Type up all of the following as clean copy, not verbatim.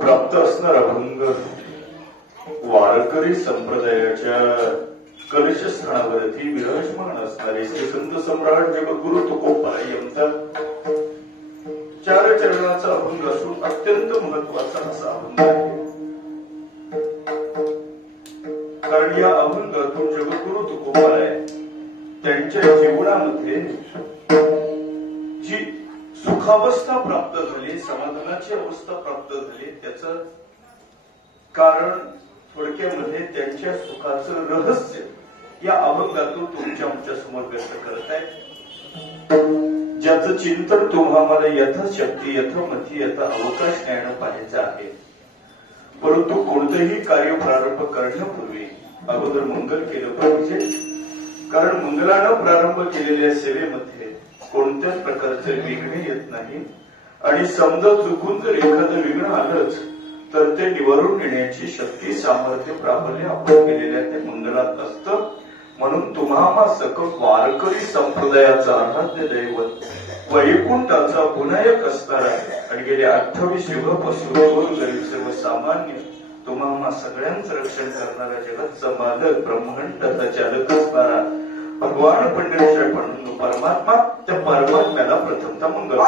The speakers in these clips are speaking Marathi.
प्राप्त असणार अभंग वारकरी संप्रदायाच्या कलशस्थानावरती विराजमान असणारे श्री संत सम्राट जगद्गुरु तुकोबाराय यांचा 4 चरणाचा अभंग असून अत्यंत महत्वाचा असा अभंग आहे. कारण या अभंगातून जगद्गुरु तुकोबाराय त्यांच्या जीवनामध्ये जी सुखावस्था प्राप्त झाली, समाधानाची अवस्था प्राप्त झाली, त्याचं कारण थोडक्यामध्ये त्यांच्या सुखाचं रहस्य या अभंगातून तुमच्या आमच्या समोर व्यक्त करत आहे. ज्याचं चिंतन तुम्हाला यथाशक्ती यथामती यथा अवकाश ज्ञान पाहायचं आहे. परंतु कोणतेही कार्य प्रारंभ करण्यापूर्वी अगोदर मंगल केलं पाहिजे. कारण मंगलानं प्रारंभ केलेल्या सेवेमध्ये कोणत्याच प्रकारचे विघ्न येत नाही. आणि समजा चुकून जर एखादं विघ्न आलंच तर ते निवारून नेण्याची शक्ती सामर्थ्य प्राबल्य आपण केलेल्या त्या मंगलात असतं. म्हणून तुम्हा सकल वारकरी संप्रदायाचा आराध्य दैवत वैकुंठाचा गुणायक असणारा आणि गेल्या 28 युगापासून गरीब सर्वसामान्य तुम्हा सगळ्यांचं रक्षण करणारा जगाचा मालक ब्रह्मांडाचा चालक असणारा भगवान पंढरीश्वर पंढू परमात्मा, त्या परमात्म्याला प्रथमता मंगल.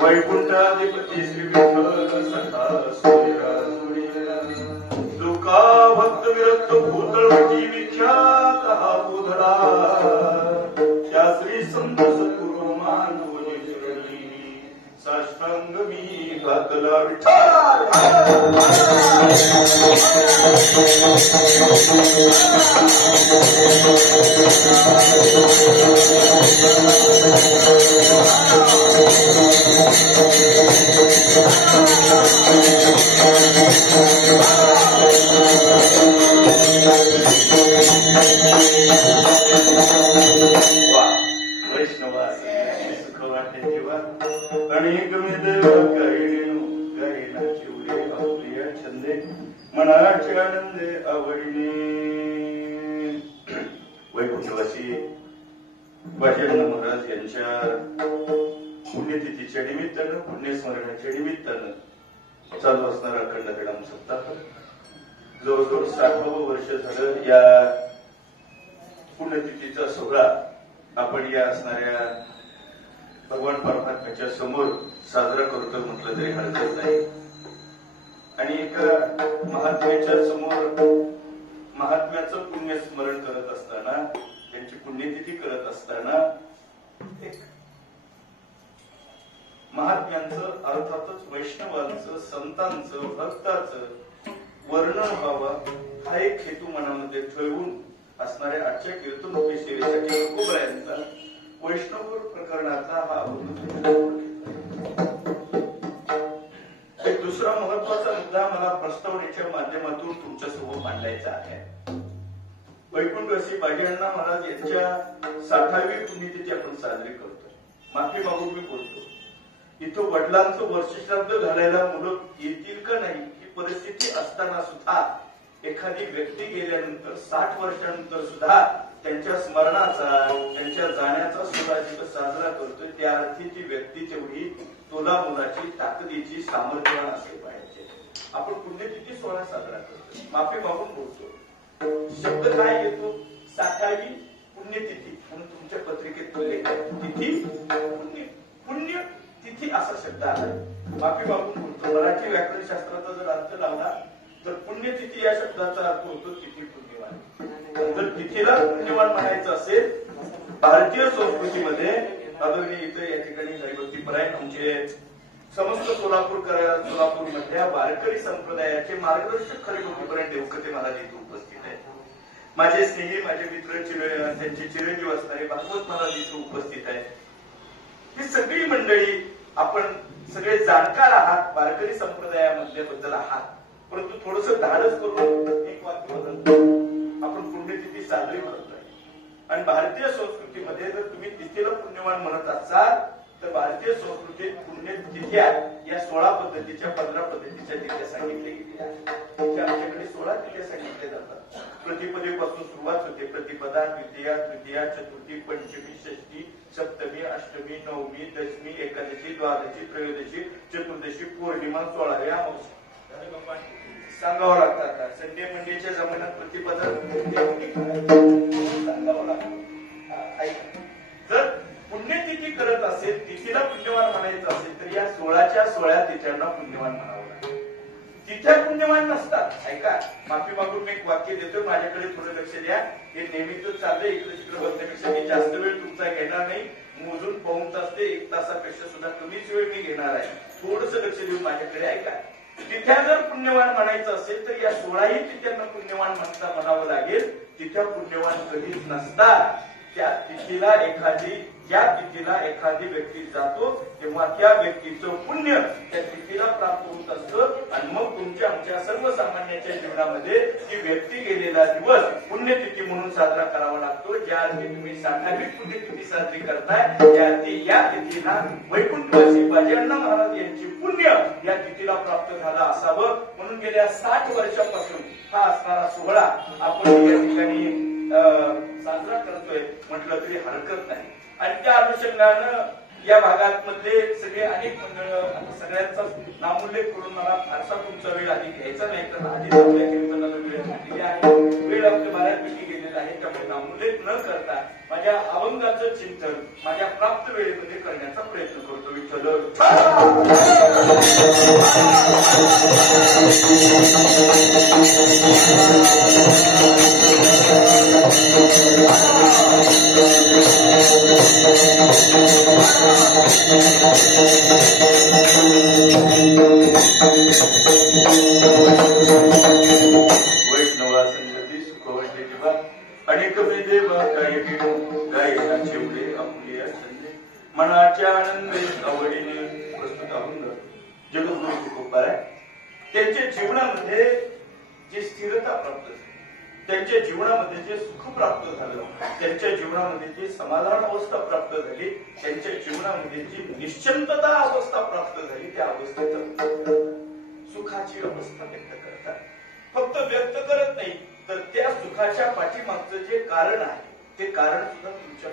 वैकुंठाधिपती श्री विठ्ठल सखा तुका भक्त विरक्त भूतळवटी विख्यात हा बुधडा त्या श्री संत सद्गुरु मानवनी साष्टांग मी घातला विठ्ठल अनेक छंदे मनाचे आनंदे आवडीने वैकुंठवासी बाजीराव महाराज यांच्या पुण्यतिथीच्या निमित्तानं पुण्यस्मरणाच्या निमित्तानं चालू असणारा अखंड विराम सप्ताह जवळजवळ 60वं वर्ष झालं. या पुण्यतिथीचा सोहळा आपण या असणाऱ्या भगवान परमात्म्याच्या समोर साजरा करतो म्हटलं तरी हरकत नाही. आणि एका महात्म्याच्या समोर महात्म्याचं पुण्यस्मरण करत असताना त्यांची पुण्यतिथी करत असताना एक महात्म्यांचं अर्थातच वैष्णवांचं संतांचं भक्ताचं वर्णन व्हावं हा एक हेतू मनामध्ये ठेवून असणाऱ्या आजच्या कीर्तनोपी सेवेसाठी तुकोबरायांचा वैष्णव प्रकरणाचा हा एक दुसरा महत्वाचा मुद्दा मला प्रस्तावनेच्या माध्यमातून तुमच्या समोर मांडायचा आहे. वैकुंठवासी बाजीअण्णा महाराज यांच्या 60वी पुण्यतिथी आपण साजरी करतो. माफी मागून मी बोलतो, इथं वडिलांचं वर्षश्राद्ध घालायला मुलं येतील का नाही ही परिस्थिती असताना सुद्धा एखादी व्यक्ती गेल्यानंतर 60 वर्षानंतर सुद्धा त्यांच्या स्मरणाचा त्यांच्या जाण्याचा सुद्धा जिथं साजरा करतोय त्या अर्थी ती व्यक्ती तेवढी तोला मुलाची ताकदीची सामर्थ्यवान असले पाहिजे. आपण पुण्यतिथी सोहळा साजरा करतो, माफी मागून बोलतो. शब्द काय येतो? 60वी पुण्यतिथी म्हणून तुमच्या पत्रिकेत उल्लेख आहे. तिथी पुण्य तिथी असा शब्द आला. माफी मागून बोलतो. मराठी व्याकरण शास्त्राचा जर अर्थ लावला तर पुण्यतिथी या शब्दाचा अर्थ होतो तिथी पुण्यवान. जर तिथीला पुण्यवान म्हणायचं असेल भारतीय संस्कृतीमध्ये आदरणीय इथं या ठिकाणी हरिभक्तीपरायण आमचे समस्त सोलापूर मधल्या वारकरी संप्रदायाचे मार्गदर्शक हरिभक्तीपरायण देवकते महाराज इथे उपस्थित आहेत. माझे स्नेही माझे मित्र त्यांचे चिरंजीव असणारे भागवत महाराज इथे उपस्थित आहेत. ही सगळी मंडळी आपण सगळे जाणकार आहात, वारकरी संप्रदायामधल्या बद्दल आहात. परंतु थोडस धाडस करून एक वाक्य बदलतो. आपण पुण्यतिथी साजरी करतोय आणि भारतीय संस्कृतीमध्ये जर तुम्ही तिथीला पुण्यवान म्हणत असाल तर भारतीय संस्कृतीत पुण्यतिथ्या या 16 पद्धतीच्या 15 पद्धतीच्या तिथ्या सांगितल्या गेल्या आहेत. आमच्याकडे 16 तिथ्या सांगितल्या जातात. प्रतिपदेपासून सुरुवात होते. प्रतिपदा, द्वितीया, तृतीया, चतुर्थी, पंचमी, षष्ठी, सप्तमी, अष्टमी, नवमी, दशमी, एकादशी, द्वादशी, त्रयोदशी, चतुर्दशी, पौर्णिमा, 16व्या अमावस्या सांगावं लागतात. संडे मंडेच्या जमान्यात प्रतिपदा सांगावं लागतं. जर पुण्यतिथी करत असेल, तिथीला पुण्यवान म्हणायचं असेल तर या 16च्या 16 तिथ्यांना पुण्यवान म्हणावं लागेल. तिथे पुण्यवान नसतात. ऐका, माफी मागून मी एक वाक्य देतो, माझ्याकडे थोडं लक्ष द्या. हे नेहमीच चाललंय, इकडे तिकडे बघण्यापेक्षा मी जास्त वेळ तुमचा घेणार नाही. मोजून पाऊण तास ते 1 तासापेक्षा सुद्धा कमीच वेळ मी घेणार आहे. थोडस लक्ष देऊन माझ्याकडे ऐका. तिथे जर पुण्यवान म्हणायचं असेल तर या 16ही तिथ्यांना पुण्यवान म्हणता म्हणावं लागेल. तिथे पुण्यवान कधीच नसतात. ज्या तिथीला एखादी व्यक्ती जातो तेव्हा त्या व्यक्तीचं पुण्य त्या तिथीला प्राप्त होत असतं. आणि मग तुमच्या आमच्या सर्वसामान्यांच्या जीवनामध्ये ती व्यक्ती गेलेला दिवस पुण्यतिथी म्हणून साजरा करावा लागतो. ज्या अर्थी तुम्ही 60वी पुण्यतिथी साजरी करताय त्या अर्थी या तिथीला वैकुंठवासी बाजीअण्णा महाराज यांची पुण्य या तिथीला प्राप्त झाला असावं म्हणून गेल्या 60 वर्षापासून हा असणारा सोहळा आपण या ठिकाणी साजरा करतोय म्हटलं तरी हरकत नाही. आणि त्या अनुषंगानं या भागातमधले सगळे अनेक मंडळ सगळ्यांचा नामोल्लेख करून मला फारसा तुमचा वेळ आधी घ्यायचा नाही, तर आधी आपल्या कीर्तनाला वेळ दिलेली आहे, वेळ आपल्या बऱ्यापैकी गेलेला आहे. त्यामुळे नामोल्लेख न करता माझ्या अभंगाचं चिंतन माझ्या प्राप्त वेळेमध्ये करण्याचा प्रयत्न करतो. विठ्ठल वैष्णवा संगती सुखवंते किंवा अनेक देव गायना ठेवले आपले संजय मनाच्या आनंदे आवडीने प्रस्तुत अभंग जगद्गुरु तुकोबाराय त्यांच्या जीवनामध्ये जी स्थिरता प्राप्त झाली, त्यांच्या जीवनामध्ये जे सुख प्राप्त झालं, त्यांच्या जीवनामध्ये जी समाधान अवस्था प्राप्त झाली, त्यांच्या जीवनामध्ये जी निश्चिंतता अवस्था प्राप्त झाली, त्या अवस्थेत सुखाची अवस्था व्यक्त करतात. फक्त व्यक्त करत नाही तर त्या सुखाच्या पाठीमागचं जे कारण आहे ते कारण सुद्धा तुमच्या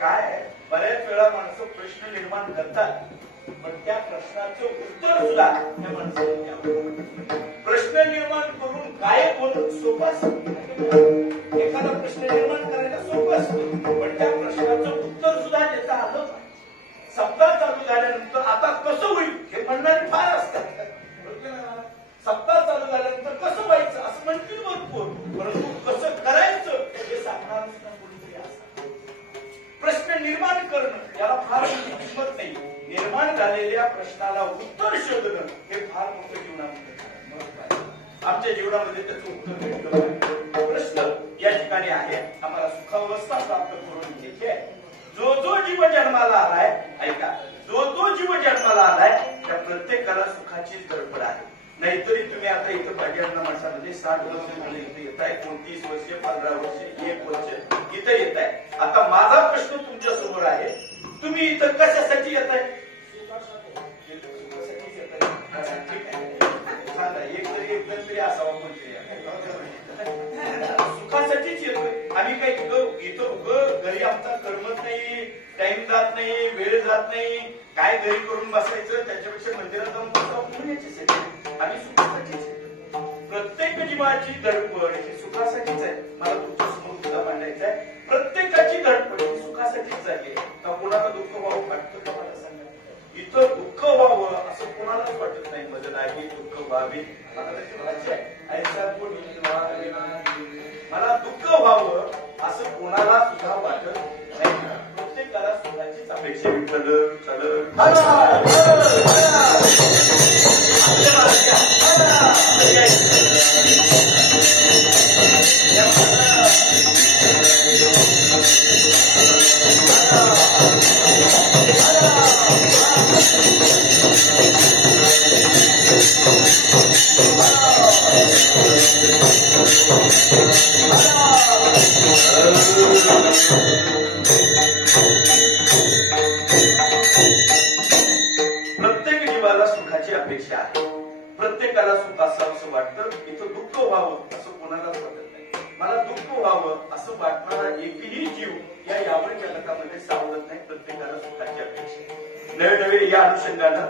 काय. बऱ्याच वेळा माणसं प्रश्न निर्माण करतात पण त्या प्रश्नाचं उत्तर सुद्धा त्या माणसाला प्रश्न निर्माण करून काय होणं सोपं असतं. एखादा प्रश्न निर्माण करायला सोपं असतं पण त्या प्रश्नाचं उत्तर सुद्धा देता आलं पाहिजे. सप्ताह चालू झाल्यानंतर आता कसं होईल हे म्हणणारे फार असतात. सप्ताह चालू झाल्यानंतर कसं व्हायचं असं म्हणतील भरपूर, परंतु कसं करायचं हे सांगणार सुद्धा कोणीतरी असतात. प्रश्न निर्माण करणं याला फार किंमत नाही, निर्माण झालेल्या प्रश्नाला उत्तर शोधणं हे फार मोठं जीवनामध्ये महत्व आहे. आमच्या जीवनामध्ये त्याचं उत्तर भेटलं. प्रश्न या ठिकाणी आहे आम्हाला सुखावस्था प्राप्त करून घ्यायची आहे. जो जो जीव जन्माला आलाय, ऐका, जो जो जीव जन्माला आलाय त्या प्रत्येकाला सुखाचीच गडबड आहे. नाहीतरी तुम्ही आता इथं बाजीअण्णा माणसामध्ये 60 वर्ष झाले इथे येत आहे, 29 वर्ष, 15 वर्ष, 1 वर्ष इथे येत आहे. आता माझा प्रश्न तुमच्या समोर आहे, तुम्ही इथं कशासाठी येत आहे? सुखासाठीच येत आहे. ठीक आहे, सांगा एक तरी असावा कोणतरी सुखासाठीच येतोय. आम्ही काही इथं घरी आमचा करमत नाही, टाइम जात नाही, वेळ जात नाही, काय घरी करून बसायचं त्याच्यापेक्षा मंदिरात जाऊन बसावं याच्यासाठी. आम्ही सुखासाठीच येतो. प्रत्येक जीवाची धडपड ही सुखासाठीच आहे. मला तुमच्या समोर मुद्दा मांडायचा आहे. प्रत्येकाची धडपड ही सुखासाठीच आहे. का कोणाला दुःख व्हावं वाटतं का मला सांगा? इथं दुःख व्हावं असं कोणालाच वाटत नाही. बदलाही दुःख व्हावे मला दुःख व्हावं असं कोणाला सुद्धा वाटत नाही. प्रत्येकाला सुखाचीच अपेक्षा. विठ्ठल प्रत्येक जीवाला सुखाची अपेक्षा आहे. प्रत्येकाला सुख असावं असं वाटतं. इथं दुःख व्हावं असं कोणालाच वाटत नाही. मला दुःख व्हावं असं वाटणारा एकही जीव या यावण जगतामध्ये सावरत नाही. प्रत्येकाला सुखाची अपेक्षा. नवे या अनुषंगानं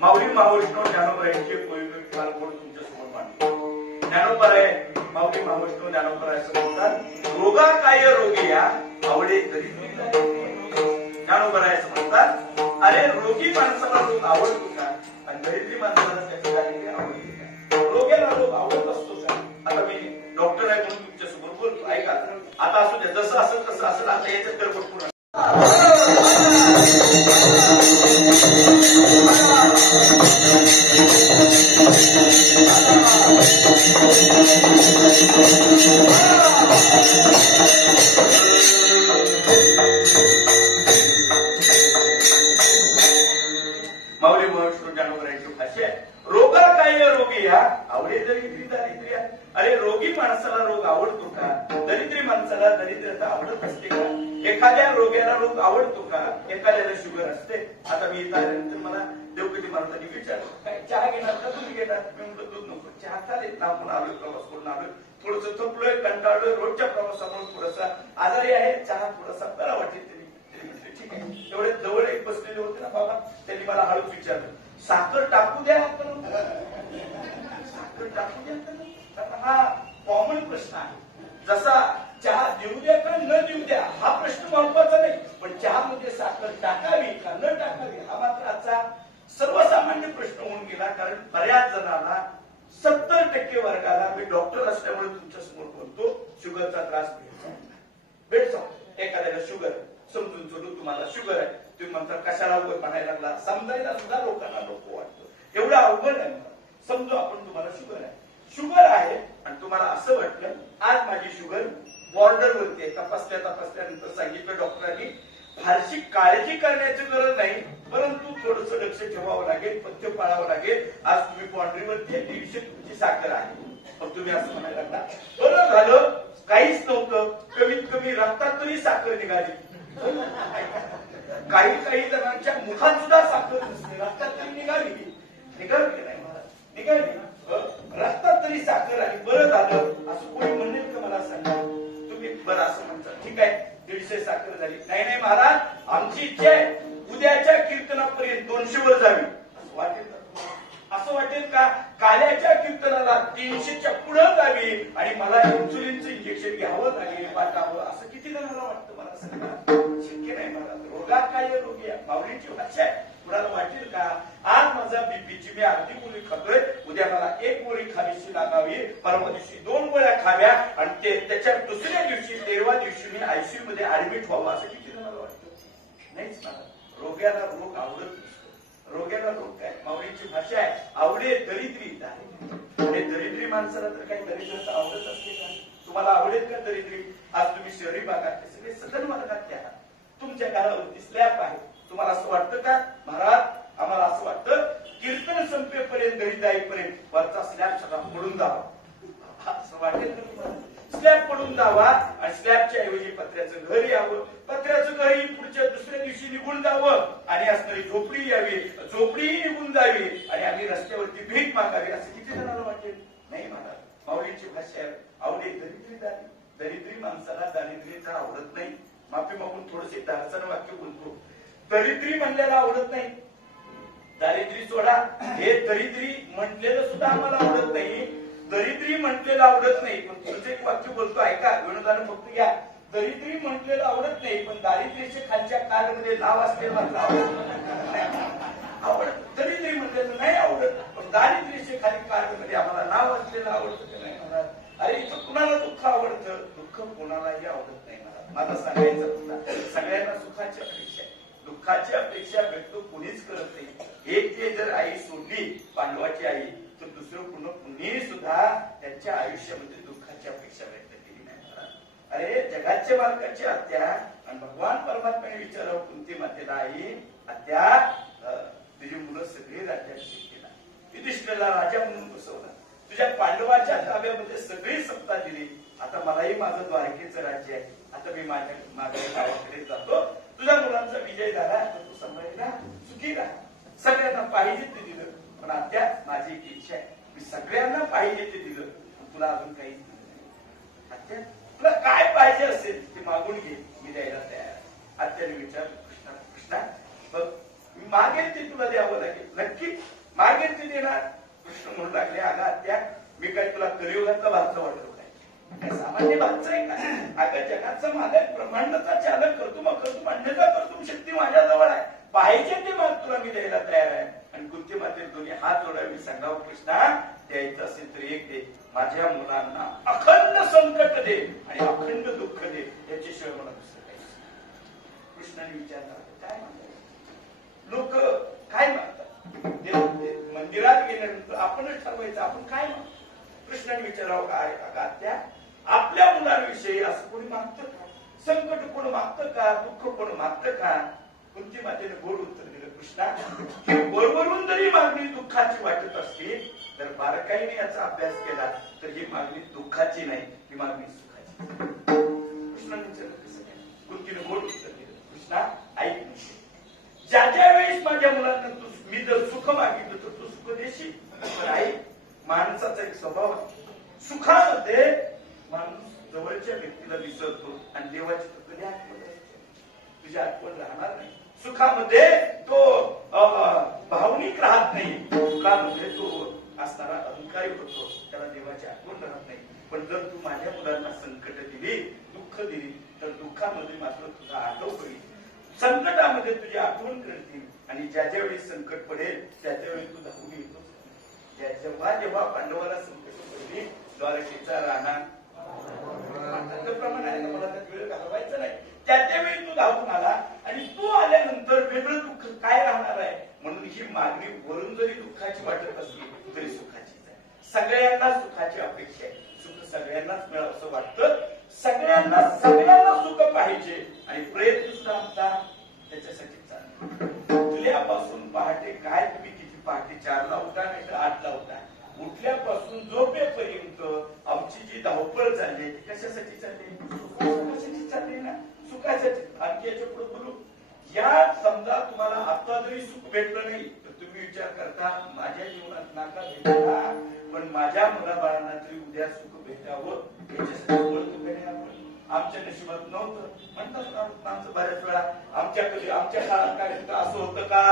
माऊली महावैष्णव ज्ञानोबरायांची फार गोड तुमच्या समोर मांडतो. ज्ञानोबराय माऊली महावैष्णव ज्ञानोबराय असं बोलतात, रोगा काय रोगी या आवडे तरी ज्ञानोबराय असं म्हणतात, अरे रोगी माणसाला रोग आवडतो का आणि दरिद्री माणसाला त्याचं काय आता असू द्या, जसं असेल तसं असेल. आता याच्यात तर पूर्ण माऊली महर्षी जानोबरांची भाषा आहे. रोगा काय रोगी या आवडे दरिद्री दारिद्र्य. अरे रोगी माणसाला रोग आवडतो का? दरिद्री माणसाला दरिद्रता आवडत असते का? एखाद्या रोग्याला रोग आवडतो का? एखाद्याला शुगर असते. आता मी इथं आल्यानंतर मला देवकटी महाराजांनी विचारलं, काय चहा घेणार का दूध घेणार? मी म्हटलं दूध नको, चहा चालेल. आपण आलोय, प्रवास करून आलोय, थोडस थकलोय, कंटाळलोय, रोजच्या प्रवासामुळे थोडासा आजारी आहे, चहा थोडासा बरा वाटेल. ठीक आहे. एवढे जवळ एक बसलेले होते ना बाबा, त्यांनी मला हळूच विचारलं, साखर टाकू द्या? साखर टाकू द्या? हा कॉमन प्रश्न आहे. जसा चहा देऊ द्या का न देऊ द्या हा प्रश्न महत्वाचा नाही, पण चहामध्ये साखर टाकावी का न टाकावी हा मात्र आजचा सर्वसामान्य प्रश्न होऊन गेला. कारण बऱ्याच जणांना 70% वर्गाला, मी डॉक्टर असल्यामुळे तुमच्या समोर बोलतो, शुगरचा त्रास भेटतो. एखाद्याला शुगर समजून सोडून तुम्हाला शुगर आहे, तुम्ही म्हणता कशाला उभं म्हणायला लागला. समजायला सुद्धा लोकांना नको वाटतं, एवढं अवघड आहे. समजू आपण तुम्हाला शुगर आहे, शुगर आहे आणि तुम्हाला असं वाटलं आज माझी शुगर बॉर्डरवरती आहे. तपासल्यानंतर सांगितलं डॉक्टरांनी फारशी काळजी करण्याची गरज नाही, परंतु थोडस लक्ष ठेवावं लागेल, पथ्य पाळावं लागेल. आज तुम्ही बॉर्डरीवरती 150 तुमची साखर आहे. मग तुम्ही असं म्हणायला लागला, बरं झालं काहीच नव्हतं, कमीत कमी रक्तात तरी साखर निघाली. काही जणांच्या मुखात सुद्धा साखर नसते, रक्तात तरी निघाली की नाही महाराज? निघाली. रक्तात तरी साखर आली, बरं झालं असं कोणी म्हणेल का मला सांगा? तुम्ही बरं असं म्हणता, ठीक आहे 150 साखर झाली. नाही महाराज, आमची इच्छा आहे उद्याच्या कीर्तनापर्यंत 200 वर जावी. असं वाटेल का? असं वाटेल का? काल्याच्या कीर्तनाला 300च्या पुढे जावी आणि मला इन्सुलिनचं इंजेक्शन घ्यावं लागेल, वाटावं, असं किती जणांना वाटतं मला सांगा? शक्य नाही महाराज. रोगात काय रोगी आहे, माऊलीची भाषा आहे. कुणाला वाटेल का आज माझा बीपीची मी अर्धी गोळी खातोय, उद्या मला 1 गोळी खावीशी लागावी, परवा दिवशी 2 गोळ्या खाव्या आणि त्याच्या दुसऱ्या दिवशी 13व्या दिवशी मी आयसीयू मध्ये ऍडमिट व्हावं, असं किती जणांना वाटतं? नाहीच मला. रोग्याला रोग आवडत नसतो. रोग्याला रोग काय? माऊलीची भाषा आहे, आवडे दरिद्री दारिद्र्य. दरिद्री माणसाला तर काही दरिद्रता आवडत असते का? तुम्हाला आवडेल का दरिद्री? आज तुम्ही शहरी भागात सगळे सदन वर्गातले आहात, तुमच्या घरावरती स्लॅब आहे. तुम्हाला असं वाटतं का महाराज? आम्हाला असं वाटतं कीर्तन संपेपर्यंत घरी जाईपर्यंत वरचा स्लॅब सगळा पडून जावा, असं वाटेल का तुम्हाला? स्लॅब पडून जावा आणि स्लॅबच्या ऐवजी पत्र्याचं घर यावं, पत्र्याचं घर पुढच्या दुसऱ्या दिवशी निघून जावं आणि असणारी झोपडी यावी, झोपडीही निघून जावी आणि आम्ही रस्त्यावरती भीक मागावी, असं किती जणांना वाटेल? नाही महाराज. माऊलीची भाषा आहे, आवडे दरिद्री दारी. दरिद्री माणसाला दारिद्र्यता आवडत नाही. माफी मागून थोडसे दारसानं वाक्य बोलतो, दरिद्री म्हणल्याला आवडत नाही. दारिद्री सोडा, हे दरिद्री म्हटलेलं सुद्धा आम्हाला आवडत नाही, दरिद्री म्हटलेलं आवडत नाही. पण तुझं एक वाक्य बोलतो ऐका, विनोदानं फक्त घ्या. दरिद्री म्हटलेलं आवडत नाही, पण दारिद्र्याच्या खालच्या कालमध्ये नाव असलेलं मात्र आवडत. दरिद्री म्हटलेलं नाही आवडत, पण दारिद्र्याच्या खाली कालमध्ये आम्हाला नाव असलेलं आवडतं की नाही म्हणाल? अरे इथं कुणाला दुःख आवडतं? दुःख कोणालाही आवडत नाही मला. माझा सांगायचं सगळ्यांना सुखाची अपेक्षा आहे, दुःखाची अपेक्षा व्यक्त कोणीच करत नाही. एक ते जर आई सोडली, पांडवाची आई, तर दुसरं कुणी सुद्धा त्यांच्या आयुष्यामध्ये दुःखाची अपेक्षा व्यक्त केली नाही महाराज. अरे जगाच्या मालकाची आत्या आणि भगवान परमात्म्याने विचारावं कुंती मातेला, आई आत्या तुझी मुलं सगळी राज्याभिषेक केला, युधिष्ठिराला राजा म्हणून बसवला, तुझ्या पांडवाच्या ताब्यामध्ये सगळी सत्ता दिली, आता मलाही माझं द्वारकेचं राज्य आहे, आता मी माझ्या गावाकडे जातो, तुझ्या मुलांचा विजय झाला, तर तू सांभाळला सुखी राहा. सगळ्यांना पाहिजे ते दिलं, पण आत्या माझी एक इच्छा आहे, मी सगळ्यांना पाहिजे ते दिलं, तुला अजून काहीच दिलं नाही. आत्या तुला काय पाहिजे असेल ते मागून घे, मी द्यायला तयार आहे. आत्याने विचारलं, कृष्णा बघ मी मागेल ते तुला द्यावं लागेल, नक्की मागेल ते देणार. कृष्ण म्हणू लागले, अगं आत्या मी काय तुला कलियुगातला भागचं वाटलो काय सामान्य भागचं आहे का? अगं जगाचा मालक ब्रह्मांडाचा चालक कर्तुम अन्यथा कर्तुम शक्ती माझ्याजवळ आहे, पाहिजे ते माग तुला मी द्यायला तयार आहे. आणि कुंती माते दोन्ही हात जोडावे, सांगावं कृष्णा द्यायचं असेल तर एक दे, माझ्या मुलांना अखंड संकट दे आणि अखंड दुःख दे, कृष्णाने विचारणार काय मागतात लोक, काय मागतात मंदिरात गेल्यानंतर आपणच ठरवायचं आपण काय मागतो. कृष्णाने विचारावं काय त्या आपल्या मुलांविषयी असं कोणी मागतं का, संकट कोण मागतं का, दुःख कोण मागतं का. कुंती मातेने गोड उत्तर दिलं, कृष्णा ही वरवरून जरी मागणी दुःखाची वाटत असली तर बारकाईने याचा अभ्यास केला तर ही मागणी दुःखाची नाही, ही मागणी सुखाची. कृष्णाने विचारलं कसं काय, कुंतीने गोड उत्तर दिलं, कृष्णा ऐक, ज्या ज्या वेळेस माझ्या मुलांना तू मी जर सुख मागितलं तर तू सुख देशील. पण आई, माणसाचा एक स्वभाव आहे, सुखामध्ये माणूस जवळच्या व्यक्तीला विसरतो आणि देवाची कधी आठवण तुझी आठवण राहणार नाही. सुखामध्ये तो भावनिक राहत नाही, सुखामध्ये तो असणारा अहंकारी होतो, त्याला देवाची आठवण राहत नाही. पण जर तू माझ्या मुलांना संकट दिली, दुःख दिली तर दुःखामध्ये मात्र तुझा आठव होईल, संकटामध्ये तुझी आठवण करतील आणि ज्या ज्या वेळी संकट पडेल त्या त्यावेळी तू धावून येतो. जेव्हा जेव्हा पांडवाला संकट पडली, द्वारकेचा राणा प्रमाणे मला त्यात वेळ घालवायचा नाही, त्या त्यावेळी तू धावून आला आणि तू आल्यानंतर वेगळं दुःख काय राहणार आहे. म्हणून ही मागणी वरून जरी दुःखाची वाटत असली तरी सुखाचीच आहे. सगळ्यांना सुखाची अपेक्षा आहे, सुख सगळ्यांनाच मिळावं असं वाटतं, सगळ्यांना सुख पाहिजे आणि प्रयत्न सुद्धा आमचा त्याच्यासाठी चालू. उठल्यापासून पहाटे काय तुम्ही किती पहाटे 4ला उठा नाही तर 8ला उठा, उठल्यापासून झोपेपर्यंत आमची जी धावपळ चालली ती कशासाठी चालली, सुखासाठी चालली ना, सुखासाठी. आणखी याच्या पुढे बोलू, या समजा तुम्हाला आता जरी सुख भेटलं नाही तर तुम्ही विचार करता माझ्या जीवनात नाका भेटला, पण माझ्या मुलाबाळांना तरी उद्या सुख भेटावं याच्यासाठी बोलतो का आपण. आमच्या नशिबात नव्हतं म्हणतात आमचं बऱ्याच वेळा, आमच्याकडे आमच्या काळात काय होतं, असं होतं का,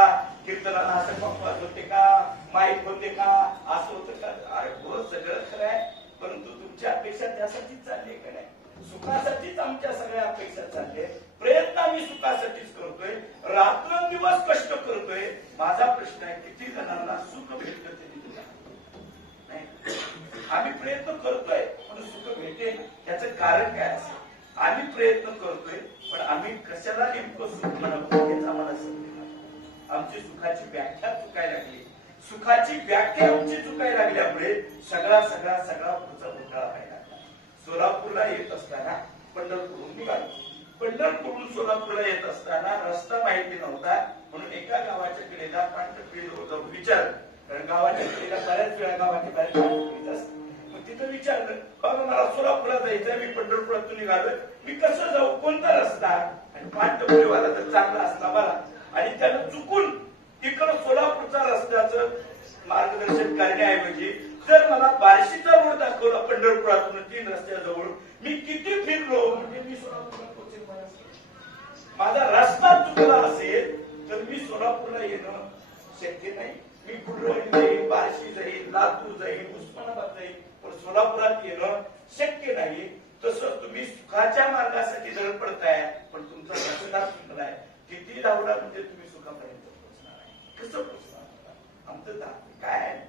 कीर्तनाला असं पंपात होते का, माईक होते का, असं होतं का. अरे हो, सगळं खरं आहे, परंतु तुमच्या अपेक्षा त्यासाठीच चालली का नाही, सुखासाठीच आमच्या सगळ्या अपेक्षा चालले. प्रयत्न आम्ही सुखासाठीच करतोय, रात्रंदिवस कष्ट करतोय. माझा प्रश्न आहे, किती जणांना सुख भेटतं ते नाही. आम्ही प्रयत्न करतोय पण सुख भेटे, त्याचं कारण काय असेल. आम्ही प्रयत्न करतोय पण आम्ही कशाला नेमकं सुख म्हणतो हेच आम्हाला समजेल. आमची सुखाची व्याख्या चुकायला लागली, सुखाची व्याख्या आमची चुकायला लागल्यामुळे सगळा पुढचा घोटाळा व्हायला लागला. सोलापूरला येत असताना पंढरपूरहून निघालो, पंढरपूरहून सोलापूरला येत असताना रस्ता माहिती नव्हता, म्हणून एका गावाच्या कडेला पांढरपुरीजवळ जाऊन विचारलं, कारण गावाच्या कडेला बऱ्याच वेळा गावाच्या बाहेर पांढरपुरीच असते. मग तिथं विचारलं, बाबा मला सोलापूरला जायचंय, मी पंढरपुरातून निघालोय, मी कसं जाऊ, कोणता रस्ता. आणि पांढरपुरीवाला तर चांगला असला मला आणि त्यानं चुकून तिकडं सोलापूरचा रस्त्याचं मार्गदर्शन करण्याऐवजी जर मला बार्शीचा रोड दाखवला पंढरपुरातून 3 रस्त्याजवळ, मी किती फिरलो म्हणजे मी सोलापूरला पोहोचेल. माझा रस्ता चुकला असेल तर मी सोलापूरला येणं शक्य नाही. मी कुडरवाडी जाईल, बार्शी जाईल, लातूर जाईल, उस्मानाबाद जाईल, पण सोलापुरात येणं शक्य नाही. तसं तुम्ही सुखाच्या मार्गासाठी धडपडताय पण तुमचा रस्ता चुकलाय. किती धावला म्हणजे तुम्ही सुखापर्यंत पोहोचणार आहे, कसं पोहोचणार. आमचं काय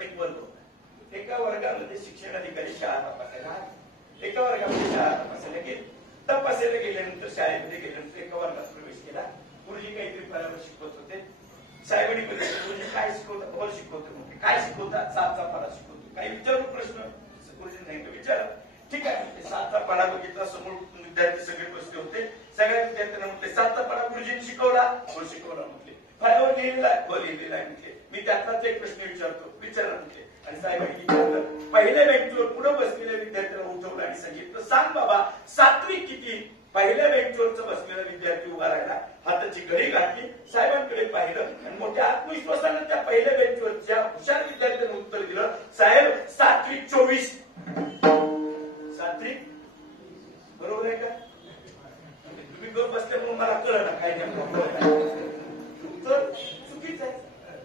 एक वर्ग होता, एका वर्गामध्ये शिक्षण अधिकारी शाळा तपासायला, एका वर्गामध्ये शाळा तपासायला गेले. तपासायला गेल्यानंतर शाळेमध्ये गेल्यानंतर एका वर्गात प्रवेश केला. गुरुजी काहीतरी फळावर शिकवत होते. साहेबांनी गुरुजी काय शिकवतात, वर शिकवतो म्हणजे काय शिकवतात, 7चा पाढा शिकवतो. काही विचारू प्रश्न, गुरुजी नाही विचारा. ठीक आहे, 7चा पाढा बघितला, समोर विद्यार्थी सगळे बसले होते. सगळ्या विद्यार्थ्यांना म्हटले 7चा पाढा गुरुजींनी शिकवला, हो शिकवला म्हटले. फळावर लिहिलेला आहे, हो लिहिलेला आहे म्हटले. मी त्यातलाच एक प्रश्न विचारतो, विचारा म्हटले. आणि साहेबांनी विचारलं, पहिल्या बेंचवर पुढे बसलेल्या विद्यार्थ्याला उठवलं आणि सांगितलं, सांग बाबा सात्विक किती. पहिल्या बेंचवरचा बसलेला विद्यार्थी उभा राहिला, हाताची घडी घातली, साहेबांकडे पाहिलं आणि मोठ्या आत्मविश्वासानं त्या पहिल्या बेंचवरच्या हुशार विद्यार्थ्याने उत्तर दिलं, साहेब सात्विक 24. सात्विक बरोबर आहे का. तुम्ही गप बसल्या म्हणून मला कळलं ना काय उत्तर चुकीचं आहे.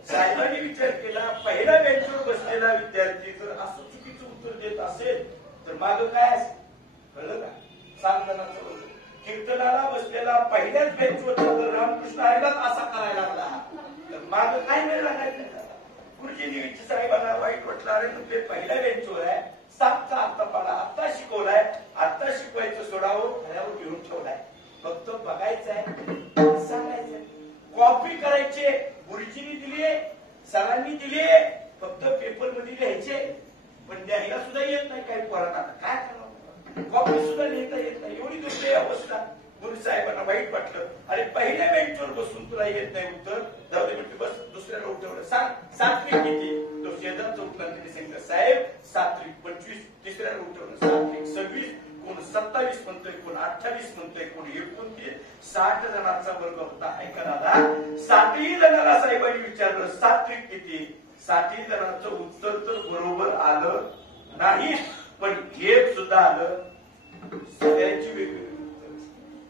साहेबांनी विचार केला, पहिल्या बेंचवर बसलेला विद्यार्थी जर असं चुकीचं उत्तर देत असेल तर मागं काय असेल, कळलं का. सांगतानाचं बोलतो, कीर्तनाला बसलेला पहिल्याच बेंचवरचा जर रामकृष्ण हरीलाच असा करायला लागला तर मागं काय नाही लागायचं. गुरुजींनी साहेबांना वाईट वाटलं, अरे तुमचे पहिल्या बेंचवर आहे, 7चा आत्ता पाडा आत्ता शिकवलाय, आत्ता शिकवायचं सोडावं, फळ्यावर घेऊन ठेवलाय. फक्त बघायचंय, सांगायचंय. कॉपी करायचे, गुरुजींनी दिलीये, सरांनी दिलीये, फक्त पेपर मध्ये लिहायचे, पण द्यायला सुद्धा येत नाही. काही पोरांना आता काय करावं, कॉपी सुद्धा लिहिता येत नाही. एवढी दुसरी अवस्था. गुरु साहेबांना वाईट वाटलं. अरे पहिल्या बेंचवर बसून तुला येत नाही उत्तर, जाऊ दे म्हणते, बस दुसऱ्याला उठवलं. सांग सात्विक किती? तो शेजारचा उठला, त्यांनी सांगितलं साहेब सात्विक 25. तिसऱ्याला उठवलं सात्विक 26. कोण 27 म्हणतोय, कोण 28 म्हणतोय, कोण 29. 60 जणांचा वर्ग होता. ऐका दादा, 60 जणांना साहेबांनी विचारलं सात्विक किती? 60 जणांचं उत्तर तर बरोबर आलं नाही, पण एक सुद्धा आलं. सगळ्यांची वेगवेगळी.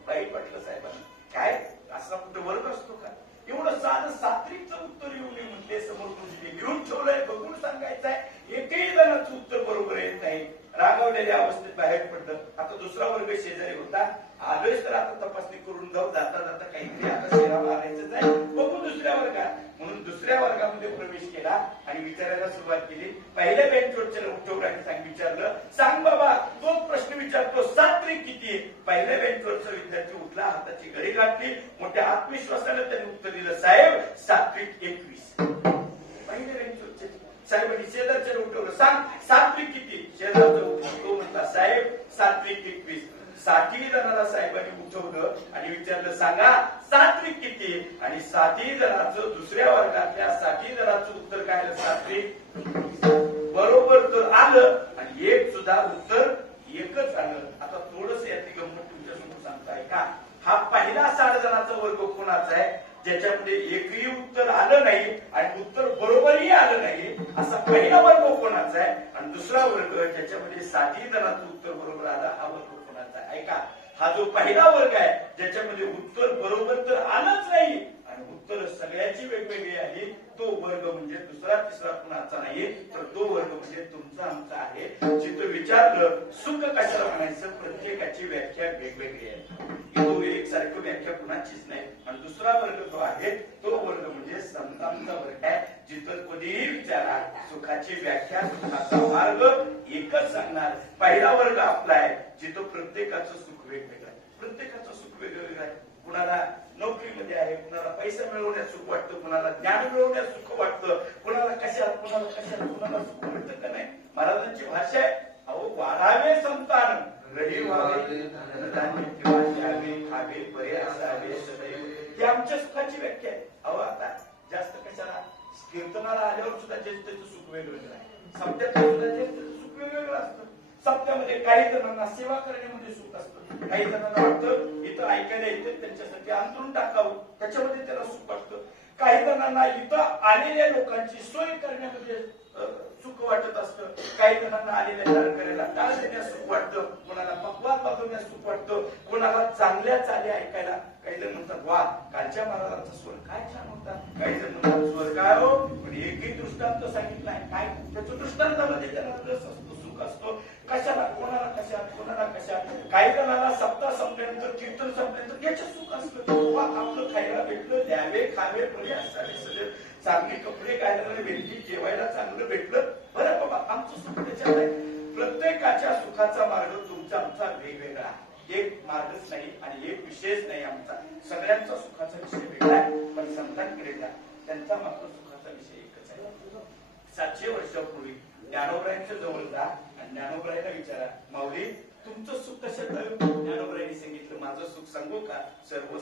वाईट वाटलं साहेबांना. काय असा कुठे वर्ग असतो का? एवढं साधं सात्विकचं उत्तर येऊ नये म्हटले. समोर तुझी घेऊन ठेवलंय, बघून सांगायचंय. एकही जणांचं उत्तर बरोबर येत नाही. रागावलेल्या अवस्थेत बाहेर पडलं. आता दुसरा वर्ग शेजारी होता. आलोच तर आता तपासणी करून जाऊ. जाता जाता काहीतरी आता शेरा मारायचं आहे, बघू दुसऱ्या वर्गात. म्हणून दुसऱ्या वर्गामध्ये प्रवेश केला आणि विचारायला सुरुवात केली. पहिल्या बेंचवरच्या उठवलं आणि विचारलं, सांग बाबा, तोच प्रश्न विचारतो, सात्विक किती? पहिल्या बेंचवरचा विद्यार्थी उठला, हाताची घडी घातली, मोठ्या आत्मविश्वासाने त्यांनी उत्तर दिलं, साहेब सात्विक 21. पहिल्या बेंचवरच्या साहेबांनी शेजारच्या उठवलं, सांग सात्विक किती? शेजारचा उठवलं, तो म्हटला साहेब सात्विक 21. 60 जणांना साहेबांनी उठवलं आणि विचारलं, सांगा सात्विक किती? आणि 60 जणांचं दुसऱ्या वर्गातल्या 60 जणांचं उत्तर काय आलं? सात्विक. बरोबर तर आलं आणि एक सुद्धा उत्तर एकच आलं. आता थोडस याची गंमत तुमच्यासमोर सांगताय का? हा पहिला 60 जणांचा वर्ग कोणाचा आहे ज्याच्यामध्ये एकही उत्तर आलं नाही आणि उत्तर बरोबरही आलं नाही, असा पहिला वर्ग कोणाचा आहे? आणि दुसरा वर्ग ज्याच्यामध्ये 60 जणांचं उत्तर बरोबर आलं, हा वर्ग कोणाचा आहे? ऐका, हा जो पहिला वर्ग आहे ज्याच्यामध्ये उत्तर बरोबर तर आलंच नाही आणि उत्तर सगळ्याची वेगवेगळी आली, तो वर्ग म्हणजे दुसरा तिसरा कुणाचा नाही, तर तो वर्ग म्हणजे तुमचा आमचा आहे. जिथं विचारलं सुख कशाला म्हणायचं, प्रत्येकाची व्याख्या वेगवेगळी आहे. तो एकसारखी व्याख्या कुणाचीच नाही. आणि दुसरा वर्ग जो आहे तो वर्ग म्हणजे संतांचा वर्ग आहे. जिथं कधीही विचारा सुखाची व्याख्या, सुखाचा मार्ग एकच सांगणार. पहिला वर्ग आपला आहे जिथं प्रत्येकाचं सुख वेगवेगळं आहे. प्रत्येकाचं सुख वेगवेगळं आहे. कुणाला नोकरीमध्ये आहे, कुणाला पैसा मिळवण्यात सुख वाटतं, कुणाला ज्ञान मिळवण्यात सुख वाटतं, कुणाला कशात कुणाला सुख वाटतं का नाही. महाराजांची भाषा आहे, अहो वाढावे संतान, रही व्हावे धनधान्य, किंवा द्यावे खावे बरे असावे सदैव. ही आमच्या सुखाची व्याख्या आहे. अहो आता जास्त कशाला, कीर्तनाला आल्यावर सुद्धा ज्येष्ठाचं सुख वेगवेगळं आहे. सप्त्यात सुद्धा ज्येष्ठाचं सुख वेगवेगळं असतं. सप्त्यामध्ये काही जणांना सेवा करण्यामध्ये सुख असतं, काही जणांना वाटतं इथं ऐकायला येते त्यांच्यासाठी अंतरून टाकावं, त्याच्यामध्ये त्याला सुख वाटतं. काही जणांना इथं आलेल्या लोकांची सोय करण्यामध्ये सुख वाटत असतं, काही जणांना आलेल्या कार्यक्रमाला टाळ देण्यास सुख वाटतं, कोणाला पक्वाद वाजवण्यास सुख वाटतं, कोणाला चांगल्या चाली ऐकायला. काही जण म्हणतात वा कालच्या महाराजांचा स्वर काय छान होता, काही जण म्हणतात स्वर काय हो, पण एकही दृष्टांत सांगितला आहे काय, त्याच्या दृष्टांतामध्ये त्याला रस असतो, सुख असतो. कशाला, कोणाला कशात, कोणाला कशात. काही जणांना सप्ताह संपल्यानंतर, कीर्तन संपल्यानंतर याचं सुख असतं. आपलं खायला भेटलं, द्यावे खावे बरे असावे सगळे, चांगले कपडे घालायला भेटली, जेवायला चांगलं भेटलं, बरं बाबा आमचं सुख त्याच्यात आहे. प्रत्येकाच्या सुखाचा मार्ग तुमचा आमचा वेगवेगळा आहे. एक मार्गच नाही आणि एक विषयच नाही आमचा. सगळ्यांचा सुखाचा विषय वेगळा आहे, पण संतांकडे जा, त्यांचा मात्र सुखाचा विषय एकच आहे. 700 वर्षापूर्वी ज्ञानोबरायांच्या जवळ जा आणि ज्ञानोबरायला विचारा, माऊली तुमचं सुख कशात आहे? ज्ञानोबरायांनी सांगितलं, माझं सुख सांगू का? सर्व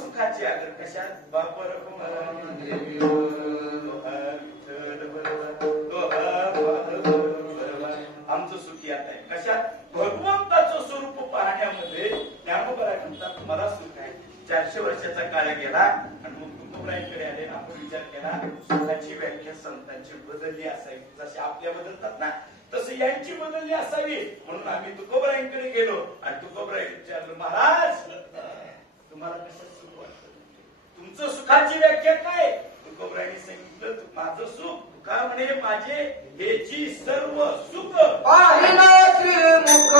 सुखाचे आगर कशात? बापर आमचं सुख यात आहे. कशात? भगवंताचं स्वरूप पाहण्यामध्ये. ज्ञानोबराय म्हणतात मला सुख आहे. 400 वर्षाचा काळ गेला आणि मग तुकोबरायांकडे आले, आपण विचार केला सुखाची व्याख्या संतांची बदलली असावी. जशी आपल्या बदलतात ना, तसं यांची बदलली असावी. म्हणून आम्ही तुकोबरायांकडे गेलो आणि तुकोबराय विचारलं, महाराज तुम्हाला कसं सुख वाटतं? तुमचं सुखाची व्याख्या काय? तुकोबरायांनी सांगितलं, माझं सुख का म्हणे, माझे हेची सर्व सुख मुख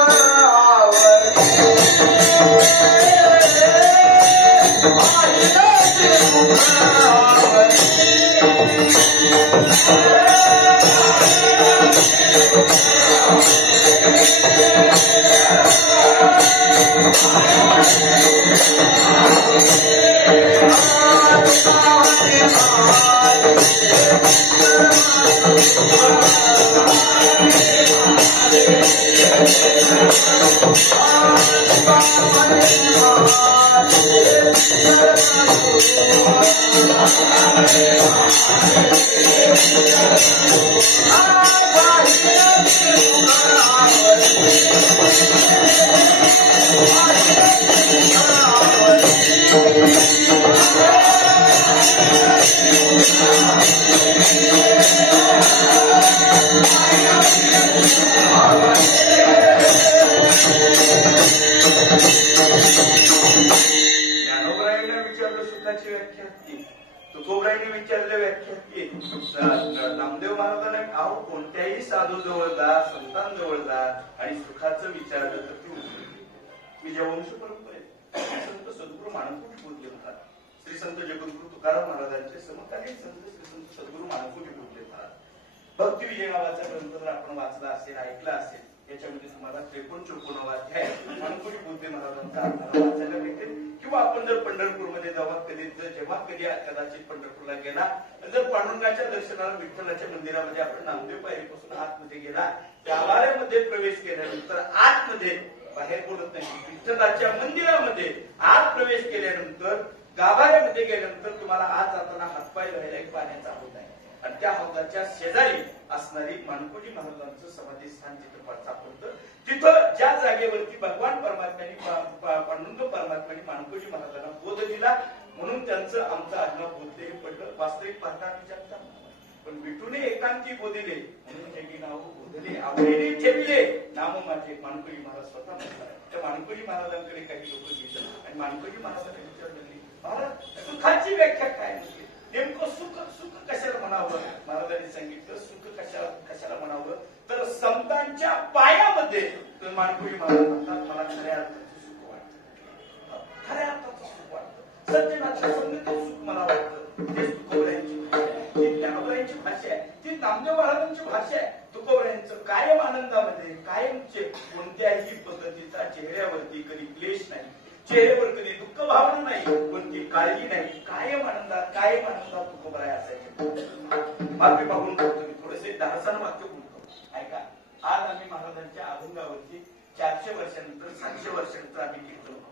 ज्ञानोबरायांना विचारलं सुखाची व्याख्या की, तुकोबरायांनी विचारलं व्याख्या की, नामदेव महाराजांना अहो कोणत्याही साधू जवळ जा, संतांजवळ जा आणि सुखाचं विचारलं तर ती मी ज्या वंश परंपरेत संत सद्गुरू माणकूट बोलले होतात. श्री संत जगद्गुरू तुकाराम महाराजांचे समकालीन संत श्री संत सद्गुरू माणकूट बोलले होतात. भक्ती विजय नावाचा ग्रंथ जर आपण वाचला असेल, ऐकला असेल, याच्यामध्ये तुम्हाला 53-54 अध्याय माणकुटी बुद्धी महाराजांचा आपल्याला वाचायला भेटेल. किंवा आपण जर पंढरपूरमध्ये जेव्हा कधी कदाचित पंढरपूरला गेला, जर पांडुरंगाच्या दर्शनाला विठ्ठलाच्या मंदिरामध्ये आपण नामदेव पायरीपासून आतमध्ये गेला, गाभाऱ्यामध्ये प्रवेश केल्यानंतर आतमध्ये बाहेर बोलत नाही, विठ्ठलाच्या मंदिरामध्ये आत प्रवेश केल्यानंतर गाभाऱ्यामध्ये गेल्यानंतर तुम्हाला आत जाताना हातपाय धुवायला एक पाण्याचा हौद आहे आणि त्या हौदाच्या शेजारी असणारी माणकोजी महाराजांचं समाधी स्थान जिथं सापडतं. तिथं ज्या जागेवरती भगवान परमात्म्यांनी पांडुरंग परमात्म्यांनी माणकोजी महाराजांना बोध दिला म्हणून त्यांचं आमचं आडनाव बोधले हे पडलं. वास्तविक पाहता विचारता पण विठूने एकांती बोधिले म्हणून त्यांनी नाव बोधले, आवडीने ठेवले नाम माझे माणकोजी महाराज स्वतः म्हणतात. त्या माणकोजी महाराजांकडे काही लोक गेले आणि माणकोजी महाराजांना विचारलं महाराज सुखाची व्याख्या काय म्हणजे नेमकं सुख कशाला म्हणावं. महाराजांनी सांगितलं सुख कशाला म्हणावं तर संतांच्या पायामध्ये. माणकोजी महाराज म्हणतात मला खऱ्या अर्थाचं सुख वाटतं, खऱ्या अर्थाचं सुख वाटतं, सज्जनाचं संगीत सुख मला वाटतं. ते तुकोबरायांची भाषा आहे, ती ज्ञानोबरायांची भाषा आहे, ती नामदेव महाराजांची भाषा आहे. तुकोबरायांचं कायम आनंदामध्ये, कायमचे कोणत्याही पद्धतीचा चेहऱ्यावरती कधी क्लेश नाही, चेहऱ्यावर कधी दुःख भावना नाही, कोणती काळजी नाही, कायम आनंदात तुकोबराय असायचे. माफी मागून बोलतो मी थोडेसे 10 वाक्य बोलतो ऐका. आज आम्ही महाराजांच्या अभंगावरती 400 वर्षानंतर 700 वर्षानंतर आम्ही कीर्तन करतो.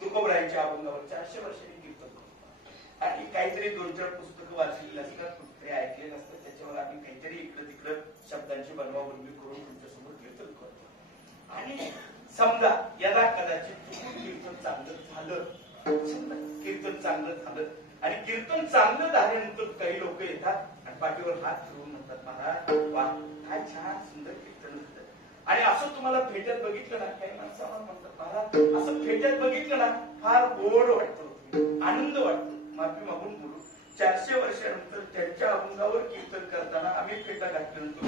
तुकोबरायांच्या अभंगावर 400 वर्षांनी कीर्तन करतो आणि काहीतरी 2-4 पुस्तकं वाचलेली असतात, कुठे ऐकलेलं असतं, त्याच्यावर आम्ही काहीतरी इकडं तिकडं शब्दांची बनवाबनवी करून तुमच्यासमोर कीर्तन करतो. आणि समजा यदा कदाचित कीर्तन चांगलं झालं, कीर्तन चांगलं झालं आणि कीर्तन चांगलं झाल्यानंतर काही लोक येतात आणि पाठीवर हात फिरवून म्हणतात महाराज वा काय छान सुंदर कीर्तन झालं. आणि असं तुम्हाला फेट्यात बघितलं ना, काही माणसाला म्हणतात महाराज असं फेट्यात बघितलं ना फार गोड वाटतं, आनंद वाटतो. माफी मागून बोलू 400 वर्षानंतर त्यांच्या अभंगावर कीर्तन करताना आम्ही फेटा घातल्यानंतर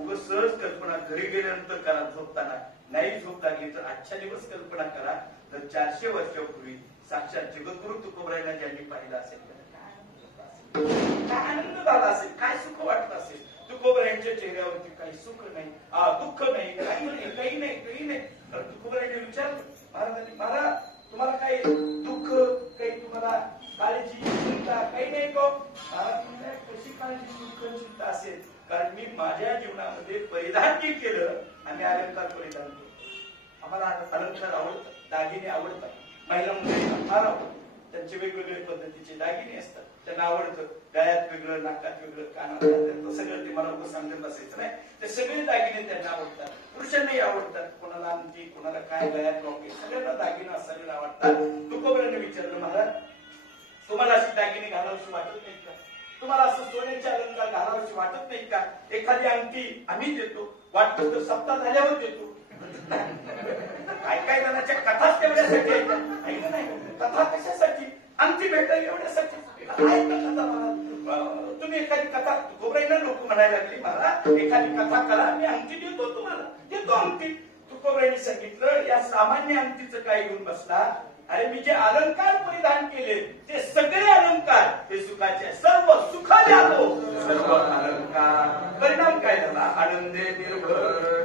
उगाच सहज कल्पना घरी गेल्यानंतर करा, झोपताना नाही झोप लागली तर आजच्या दिवस कल्पना करा तर 400 वर्षापूर्वी साक्षात जगद्गुरू तुकोबरायांना ज्यांनी पाहिलं असेल काय आनंद झाला असेल, काय सुख वाटत असेल. तुकोबरायांच्या चेहऱ्यावरती काही सुख नाही, दुःख नाही, काही नाही. तर तुकोबरायांनी विचारलं महाराजांनी महाराज तुम्हाला काही दुःख, काही तुम्हाला काळजी, चिंता काही नाही का? महाराज कशी काळजी, दुःख, चिंता असेल कारण मी माझ्या जीवनामध्ये परिधान जे केलं आम्ही अलंकार परिधान केलं. आम्हाला अलंकार आवडतात, दागिने आवडतात, महिला मंडळींना फार आवडतात. त्यांचे वेगवेगळे पद्धतीचे दागिने असतात, त्यांना आवडतं. गळ्यात वेगळं, नाकात वेगळं, कानात सगळं ते मला सांगत असायचं नाही. ते सगळे दागिने त्यांना आवडतात. पुरुषांनाही आवडतात, कोणाला अंगठी, कोणाला काय, गळ्यात लॉकेट, सगळ्यांना दागिने असायला आवडतात. तुकोबरायांनी विचारलं महाराज तुम्हाला अशी दागिने घालावीशी वाटत नाही का? तुम्हाला असं सोन्याचे अलंकार घालावीशी वाटत नाही का? एखादी अंगठी आम्ही देतो, वाटतं तर सप्ताह झाल्यावर देतो. काय जणांच्या कथाच तेवढ्यासाठी ऐकलं नाही, कथा कशासाठी, अंगठी भेटावी एवढ्यासाठी. तुम्ही एखादी कथा, तुकोबरायांना लोक म्हणायला लागली महाराज एखादी कथा करा, मी अंगठी देतो तुम्हाला, देतो अंगठी. तुकोबरायांनी सांगितलं या सामान्य अंगठीचं काय घेऊन बसला? अरे मी जे अलंकार परिधान केले ते सगळे अलंकार ते सुखाचे, सर्व सुखाने आलो सर्व अलंकार. परिणाम काय झाला? आनंदे निर्भर.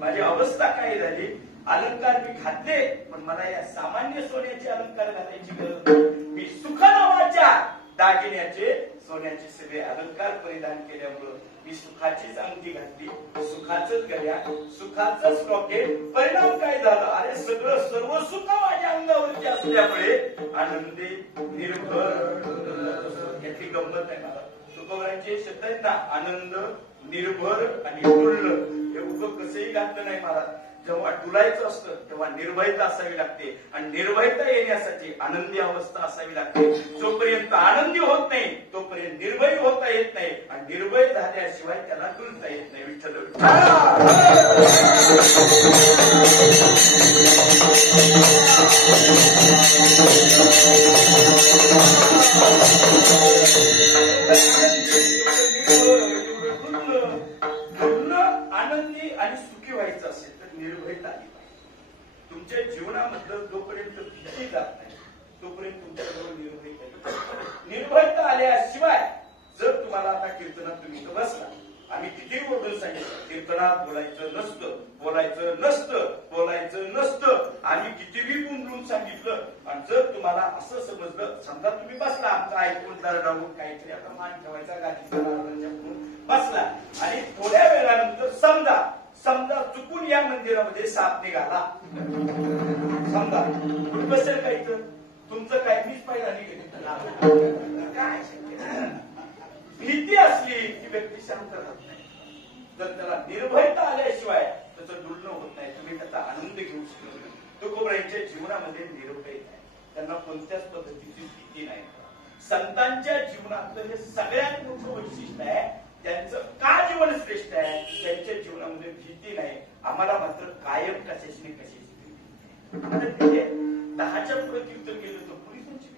माझी अवस्था काय झाली? अलंकार मी घातले पण मला या सामान्य सोन्याचे अलंकार घालायची गरज नाही. मी सुख नावाच्या दागिन्याचे सोन्याचे सगळे अलंकार परिधान केल्यामुळं मी सुखाचीच अंगठी घातली, सुखाचंच गड्या, सुखाचंच रॉकेट. परिणाम काय झाला? अरे सगळं सर्व सुख माझ्या अंगावरती असल्यामुळे आनंदी निर्भर. याची गंमत आहे मला. तुकोबरांचे शब्द आहेत ना, आनंद निर्भर आणि डुल्ल. हे उगं कसंही घातलं नाही मला. जेव्हा डुलायचं असतं तेव्हा निर्भयता असावी लागते, आणि निर्भयता येण्यासाठी आनंदी अवस्था असावी लागते. जोपर्यंत आनंदी होत नाही तोपर्यंत निर्भय होता येत नाही, आणि निर्भय झाल्याशिवाय त्याला डुलता येत नाही. विठ्ठल आनंदी आणि सुखी व्हायचं असेल निर्भयता आली पाहिजे तुमच्या जीवनामधलं. जोपर्यंत भीती जात नाही तोपर्यंत तुमच्याजवळ निर्भयता आल्याशिवाय, जर तुम्हाला आता कीर्तनात तुम्ही बसला, आम्ही किती बोलून सांगितलं कीर्तनात बोलायचं नसतं, बोलायचं नसतं, बोलायचं नसतं. आम्ही कितीही गुंतवून सांगितलं, आणि जर तुम्हाला असं समजलं, समजा तुम्ही बसला आमचा ऐकून दरडावून काहीतरी आता मान ठेवायचा गाठीच्या बसला, आणि थोड्या वेळानंतर समजा चुकून या मंदिरामध्ये साप निघाला, समजा बसेल काय तर तुमचं काय मीच पाहिजे काय. भीती असली की व्यक्ती शांत राहत नाही. जर त्याला निर्भयता आल्याशिवाय त्याचं डुलणं होत नाही, तुम्ही त्याचा आनंद घेऊ शकत नाही. तुकोबरांच्या जीवनामध्ये निर्भय आहे, त्यांना कोणत्याच पद्धतीची भीती नाही. संतांच्या जीवनातलं हे सगळ्यात मोठं वैशिष्ट्य आहे. त्यांचं का जीवन श्रेष्ठ आहे? त्यांच्या जीवनामध्ये भीती नाही. आम्हाला मात्र कायम कशाची कशाची भीती. 10च्या पुढे कीर्तन केलं तर पोलिसांची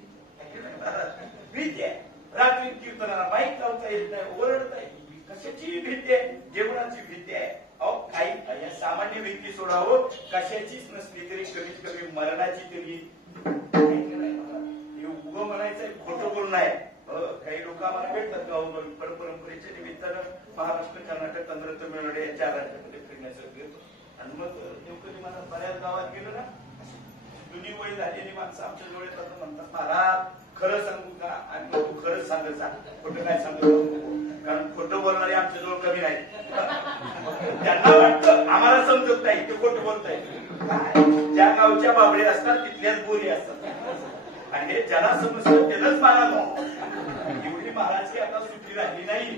भीती आहे. रात्री कीर्तनाला माईक लावता येत नाही, ओरडता येत नाही. कशाची भीती आहे? जीवनाची भीती आहे. अहो काही या सामान्य भीती सोडावं, कशाचीच नसली तरी कमीत कमी मरणाची तरी. उगं म्हणायचं खोटं बोलणं आहे. काही लोक आम्हाला भेटतात परंपरेच्या निमित्तानं महाराष्ट्र, कर्नाटक, आंध्र, तमिळनाडू या 4 राज्यामध्ये फिरण्यासाठी येतो. आणि मग कधी मला बऱ्याच गावात गेलो ना, जुनी वय झालेली माणसं आमच्या जवळ येतात, म्हणतात महाराज खरं सांगू का? आणि तू खरंच सांगत जा, खोटं काय सांगत नको, कारण खोटं बोलणारे आमच्या जवळ कमी नाही. त्यांना वाटतं आम्हाला समजत नाही, ते खोटं बोलताय. ज्या गावच्या बाबळे असतात तिथल्याच बोली असतात, आणि हे ज्याला समजतं त्यालाच मानावं. एवढी महाराजकी आता सुट्टी राहिली नाही.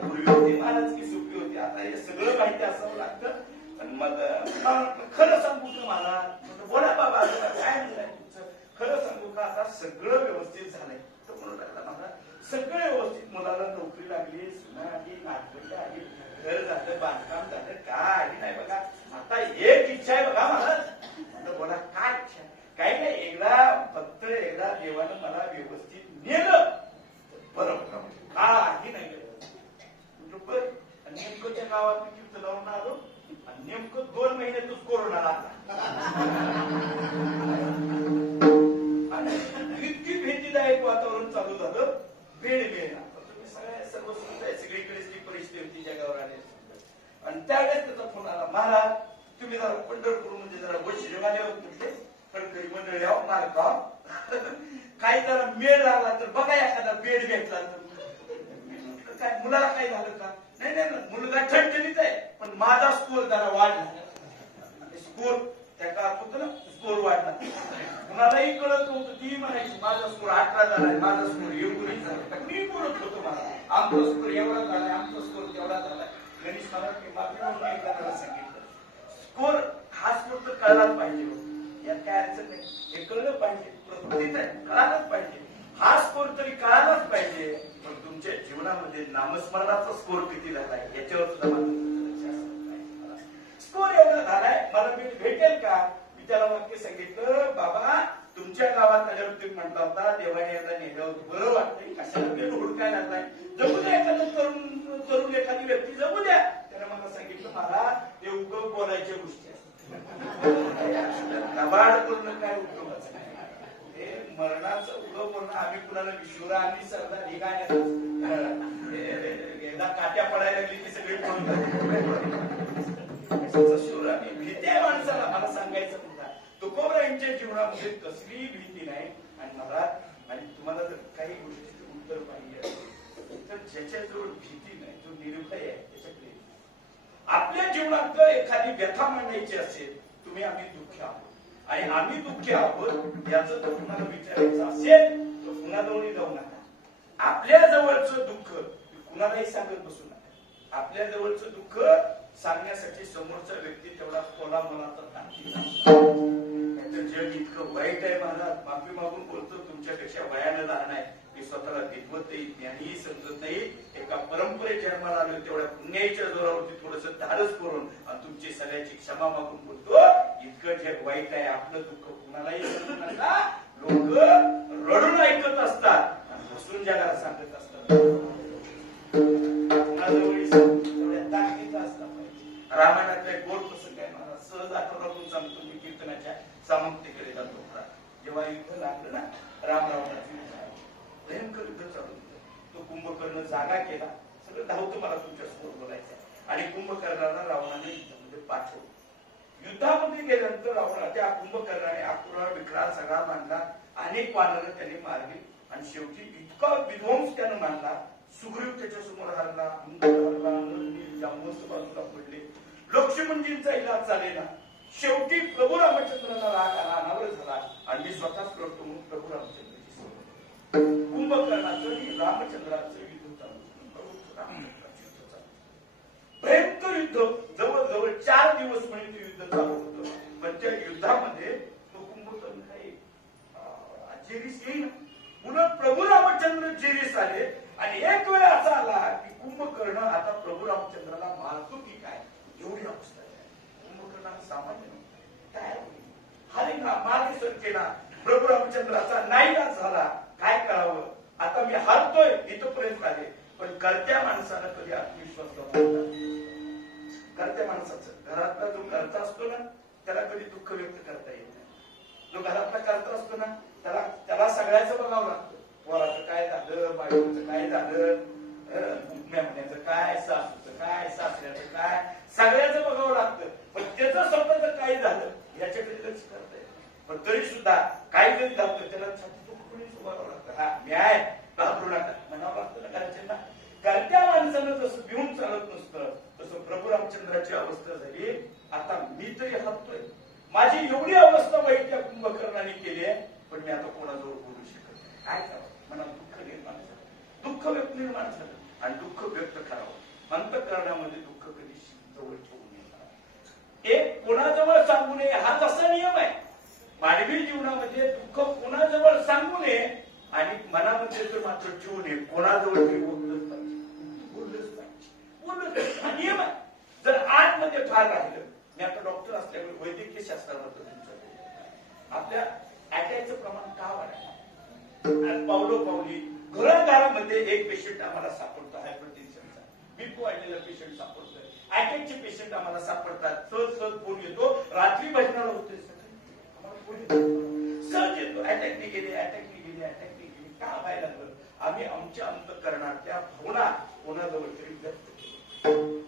पूर्वी होती महाराजकी सुट्टी होती, आता हे सगळं माहिती असावं लागतं. मग खरं सांगू का महाराज? बोला बाबा काय म्हणलंय तुमचं, खरं सांगू का? आता सगळं व्यवस्थित झालंय. तर म्हणून लागला महाराज सगळं व्यवस्थित, मुलाला नोकरी लागली, सुना आली, नागरिक आली, घर झालं, बांधकाम झालं, काय आली नाही बघा. आता एक इच्छा आहे बघा महाराज. बोला काय इच्छा? काही नाही, फक्त एकदा देवानं मला व्यवस्थित नेलं बरं काही नाही बरं. नेमकं त्या गावात कीर्तन लावून आलो, आणि नेमकं 2 महिन्यातच कोरोना लागला. इतकी भीतीदायक वातावरण चालू झालं, बेड मिळेना. सर्व सगळीकडेच ती परिस्थिती होती जगावर आली. आणि त्यावेळेस त्याचा फोन आला, महाराज तुम्ही जरा पंढरपूर मध्ये जरा वैशिष्ट्य कुठले कणकरी मंडळी आहो मालकाव, काही जरा मेळ लागला तर बघा, एखादा बेड घेतला तर. काय मुलाला काय झालं का? नाही नाही, मुलगा ठणठणीत आहे, पण माझा स्कोर जरा वाढला. स्कोर त्या काळात होतं ना, स्कोर वाढला. कुणालाही कळत नव्हतं, ती म्हणायची माझा स्कोर 18 झालाय, माझा स्कोर 19 झाला. मी बोलत होतो मला आमचा स्कोर एवढा झालाय, आमचा स्कोर तेवढा झालाय. गणेश मला सांगितलं स्कोर हा स्कोर तर कळलाच पाहिजे, यात काय अडचण नाही, हे कळलं पाहिजे, प्रकृतीच आहे, कळालंच पाहिजे. हा स्कोर तरी कळालाच पाहिजे. पण तुमच्या जीवनामध्ये नामस्मरणाचा स्कोर किती झालाय याच्यावर सुद्धा स्कोर एवढा झालाय, मला भेटेल का? मी त्याला वाक्य सांगितलं, बाबा तुमच्या गावात आल्यावर तुम्ही म्हटला होता देवाने याला नेल्यावर बरं वाटतंय, कशाला भेट हुडकाय लागलाय, जमू द्या एखादं तरुण एखादी व्यक्ती जमू द्या. त्याला मला सांगितलं, मला ते उगव बोलायच्या गोष्टी नबाड बोलणं काय उपयोगाचं नाही. हे मरणाचं उगव बोलणं आम्ही कुणाला विश्वरा आणि सरदार हे काय एकदा काट्या पडायला लागली की सगळे शिवरा आणि भीती आहे माणसाला. मला सांगायचं तुमचा तुकोबरांच्या जीवनामध्ये कसलीही भीती नाही. आणि मला आणि तुम्हाला जर काही गोष्टी उत्तर पाहिजे तर ज्याच्याजवळ भीती नाही, जो निर्भय आहे त्याच्याकडे. आपल्या जीवनात जर एखादी व्यथा मांडायची असेल, तुम्ही आम्ही दुःखी आहोत आणि आम्ही दुःखी आहोत याचं जर तुम्हाला विचारायचं असेल तर कुणाजवळही जाऊ नका. आपल्या जवळचं दुःख कुणालाही सांगत बसू नका. आपल्या जवळचं दुःख सांगण्यासाठी समोरचा व्यक्ती तेवढा कोला मला तर जग इतकं वाईट आहे महाराज, माफी मागून बोलतो, तुमच्यापेक्षा वयानं लहान आहे, मी स्वतःला दिग्वतही ज्ञानीही समजत नाही. एका परंपरेत जन्माला आलो तेवढ्या पुण्याच्या जोरावरती थोडस धाडस करून आणि तुमची सगळ्याची क्षमा मागून बोलतो, इतकं जग वाईट आहे, आपलं दुःख कुणालाही समजत नाही. लोक रडून ऐकत असतात आणि हसून जगाला सांगत असतात. रामायणातला एक गोड प्रसंग आहे महाराज, सहज आठवड्यातून सांगतो मी. कीर्तनाच्या सामंतीकडे जातो महाराज. जेव्हा युद्ध लागलं ना, रामरावणाचं भयंकर युद्ध चालू होतं. तो कुंभकर्ण जागा केला, सगळं धावतं मला तुमच्या समोर बोलायचं. आणि कुंभकर्णाला रावणाने युद्धामध्ये पाठवलं. युद्धामध्ये गेल्यानंतर रावणा त्या कुंभकर्णाने आकुरा विक्राळ सगळा मांडला, अनेक वानर त्यांनी मारली आणि शेवटी इतका विध्वंस त्यानं मांडला. सुग्रीव त्याच्या समोर हरला, बाजूला पडले, लक्ष्मणजींचा इलाज झालेला. शेवटी प्रभू रामचंद्राला राग आला, अनावर झाला आणि मी स्वतःच करतो म्हणून प्रभू रामचंद्राची सेवा. कुंभकर्णाचं आणि रामचंद्राचं युद्ध चालू. भयंकर युद्ध, जवळजवळ 4 दिवस म्हणजे ते युद्ध चालू होतं. पण त्या युद्धामध्ये तो कुंभकर्ण काही जेरीस येईल. पुन्हा प्रभू रामचंद्र जेरीस आले आणि एक वेळ असा आला की कुंभकर्ण आता प्रभू रामचंद्राला मारतो की काय एवढी अवस्था आहे. कुंभकर्णाला सामान्य काय हरी ना मागे सर केला, प्रभू रामचंद्राचा नाईलाज झाला. काय करावं, आता मी हारतोय इथपर्यंत आले. पण कर्त्या माणसानं कधी आत्मविश्वास गमावला. कर्त्या माणसाचं घरातला जो कर्ता असतो ना, त्याला कधी दुःख व्यक्त करता येत नाही. जो घरातला कर्ता असतो ना, त्याला सगळ्याचं बघावं लागतं. पोराचं काय झालं, बायकोचं काय झालं, मेहण्याचं काय, सासूचं काय, सासऱ्याचं काय, सगळ्याचं बघावं लागतं. पण त्याचं स्वतःचं काय झालं याच्याकडे लक्ष करता येत. पण तरी सुद्धा काही जरी झालं त्याला छाती दुखूनच उभारावं लागतं. हा मी आहे, घाबरू नका म्हणावं लागतं ना घरच्यांना. कर्त्या माणसानं जसं भिवून चालत नसतं तसं प्रभू रामचंद्राची अवस्था झाली. आता मी तरी हरतोय, माझी एवढी अवस्था वाईट त्या कुंभकर्णाने केली आहे, पण मी आता कोणाजवळ बोलू शकत नाही. काय करावं, मनात दुःख निर्माण झालं, दुःख व्यक्त निर्माण झालं आणि दुःख व्यक्त करावं. अंतःकरणामध्ये दुःख कधी जवळ ठेवू नये. एक कोणाजवळ सांगू नये हा तसा नियम आहे. मानवी जीवनामध्ये दुःख कोणाजवळ सांगू नये आणि मनामध्ये तर मात्र ठेवू नये. कोणाजवळ ते बोललंच पाहिजे, बोललंच पाहिजे, हा नियम आहे. जर आतमध्ये फार राहिलं, मी आता डॉक्टर असल्यामुळे वैद्यकीय शास्त्राबद्दल आपल्या अटॅकचं प्रमाण का वाढलं. पावलोपावली घराघरामध्ये एक पेशंट आम्हाला सापडतो हायपरटेन्शनचा, बीपी वाढलेला पेशंट सापडतोय, अटॅकचे पेशंट आम्हाला सापडतात. सहज सहज फोन येतो, रात्री भजनाला होते सहज येतो, अटॅकने गेले, अटॅकने गेले, अटॅकने गेले. का व्हायला लागलं, आम्ही आमच्या अंतःकरणातल्या भावना कोणाजवळ तरी व्यक्त केल्या.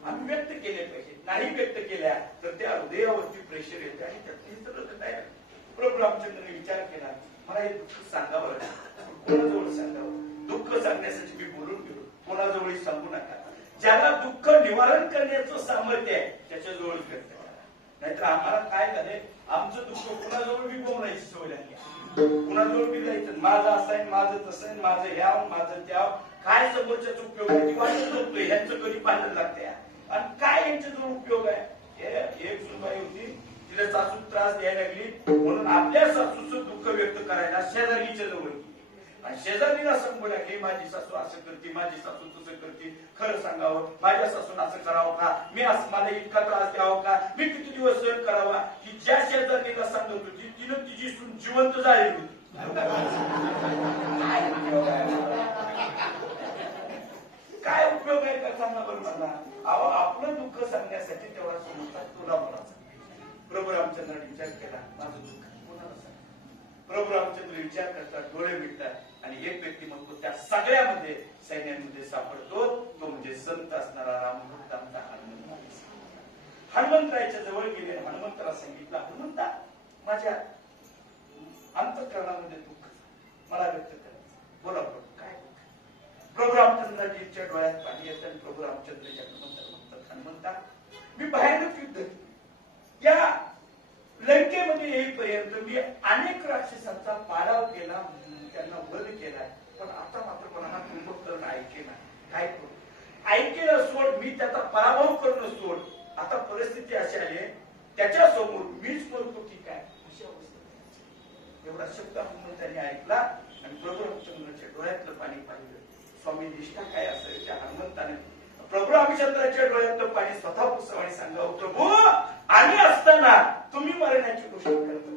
आम्ही व्यक्त केले पाहिजे. नाही व्यक्त केल्या तर त्या हृदयावरती प्रेशर येते आणि त्यातली नाही. प्रभू रामचंद्रने विचार केला, मला हे दुःख सांगावं लागेल, कोणाजवळ सांगावं. दुःख सांगण्यासाठी मी बोलून गेलो, कोणाजवळही सांगू नका. ज्याला दुःख निवारण करण्याचं सामर्थ्य आहे त्याच्याजवळच व्यक्त करा. नाहीतर आम्हाला काय झालंय, आमचं दुःख कुणाजवळ विकवण्याची सवय लागली. कुणाजवळ बी जायचं, माझं असं आहे, माझं तसं आहे, माझं ह्याव, माझं त्याव. काय समोरच्याचा उपयोग आहे ती वाटत नव्हतं, ह्यांचं कधी पाहिलं लागते. आणि काय यांच्याजवळ उपयोग आहे. एक सुनबाई होती, तिला सासू त्रास द्यायला लागली म्हणून आपल्या सासूचं दुःख व्यक्त करायला शेजारीच्या जवळ गेली आणि शेजारीला सांगू लागली, माझी सासू असं करते, माझी सासू तसं करते, खरं सांगावं, माझ्या सासून असं करावं का, मी असं मला इतका त्रास द्यावा का, मी किती दिवस सहन करावा. की ज्या शेजारीला सांगत होती तिनं तिची सून जिवंत झालेली होती. काय उपयोग आहे का सांगा बरं मला. अहो आपलं दुःख सांगण्यासाठी तेवढा समजतात तुला बोलायचा. प्रभू रामचंद्राने विचार केला, माझं दुःख कोणाला सांग. प्रभू रामचंद्र विचार करतात, डोळे मिटतात आणि एक व्यक्तिमत्व त्या सगळ्यामध्ये सैन्यांमध्ये सापडतो. तो म्हणजे संत असणारा रामभक्त आमचा हनुमंत. हनुमंतरायच्या जवळ गेले, हनुमंताला सांगितलं, हनुमंता माझ्या अंतःकरणामध्ये दुःख मला व्यक्त करायचं, बोला प्रभू काय दुःख. प्रभू रामचंद्राजीच्या डोळ्यात पाणी येतं आणि प्रभू रामचंद्र म्हणतात हनुमंता मी भयानक युद्ध या लंकेमध्ये येईपर्यंत मी अनेक राक्षसांचा पाडाव केला, त्यांना वध केलाय, पण आता मात्र मला कुंभकर्ण ऐकेना. काय करू? ऐकेला सोड, मी त्याचा पराभव करणं सोड. आता परिस्थिती अशी आली त्याच्या समोर मीच मरतो की काय, अशी अवस्था. एवढा शब्द हनुमंतांनी ऐकला आणि प्रभू रामचंद्राच्या डोळ्यातलं पाणी पाहिलं. स्वामी निष्ठा काय असेल त्या हनुमंताने प्रभू रामचंद्राच्या डोळ्यातलं पाणी स्वतः पुसव आणि सांगावं, प्रभू आम्ही असताना तुम्ही मरण्याची गोष्ट करता.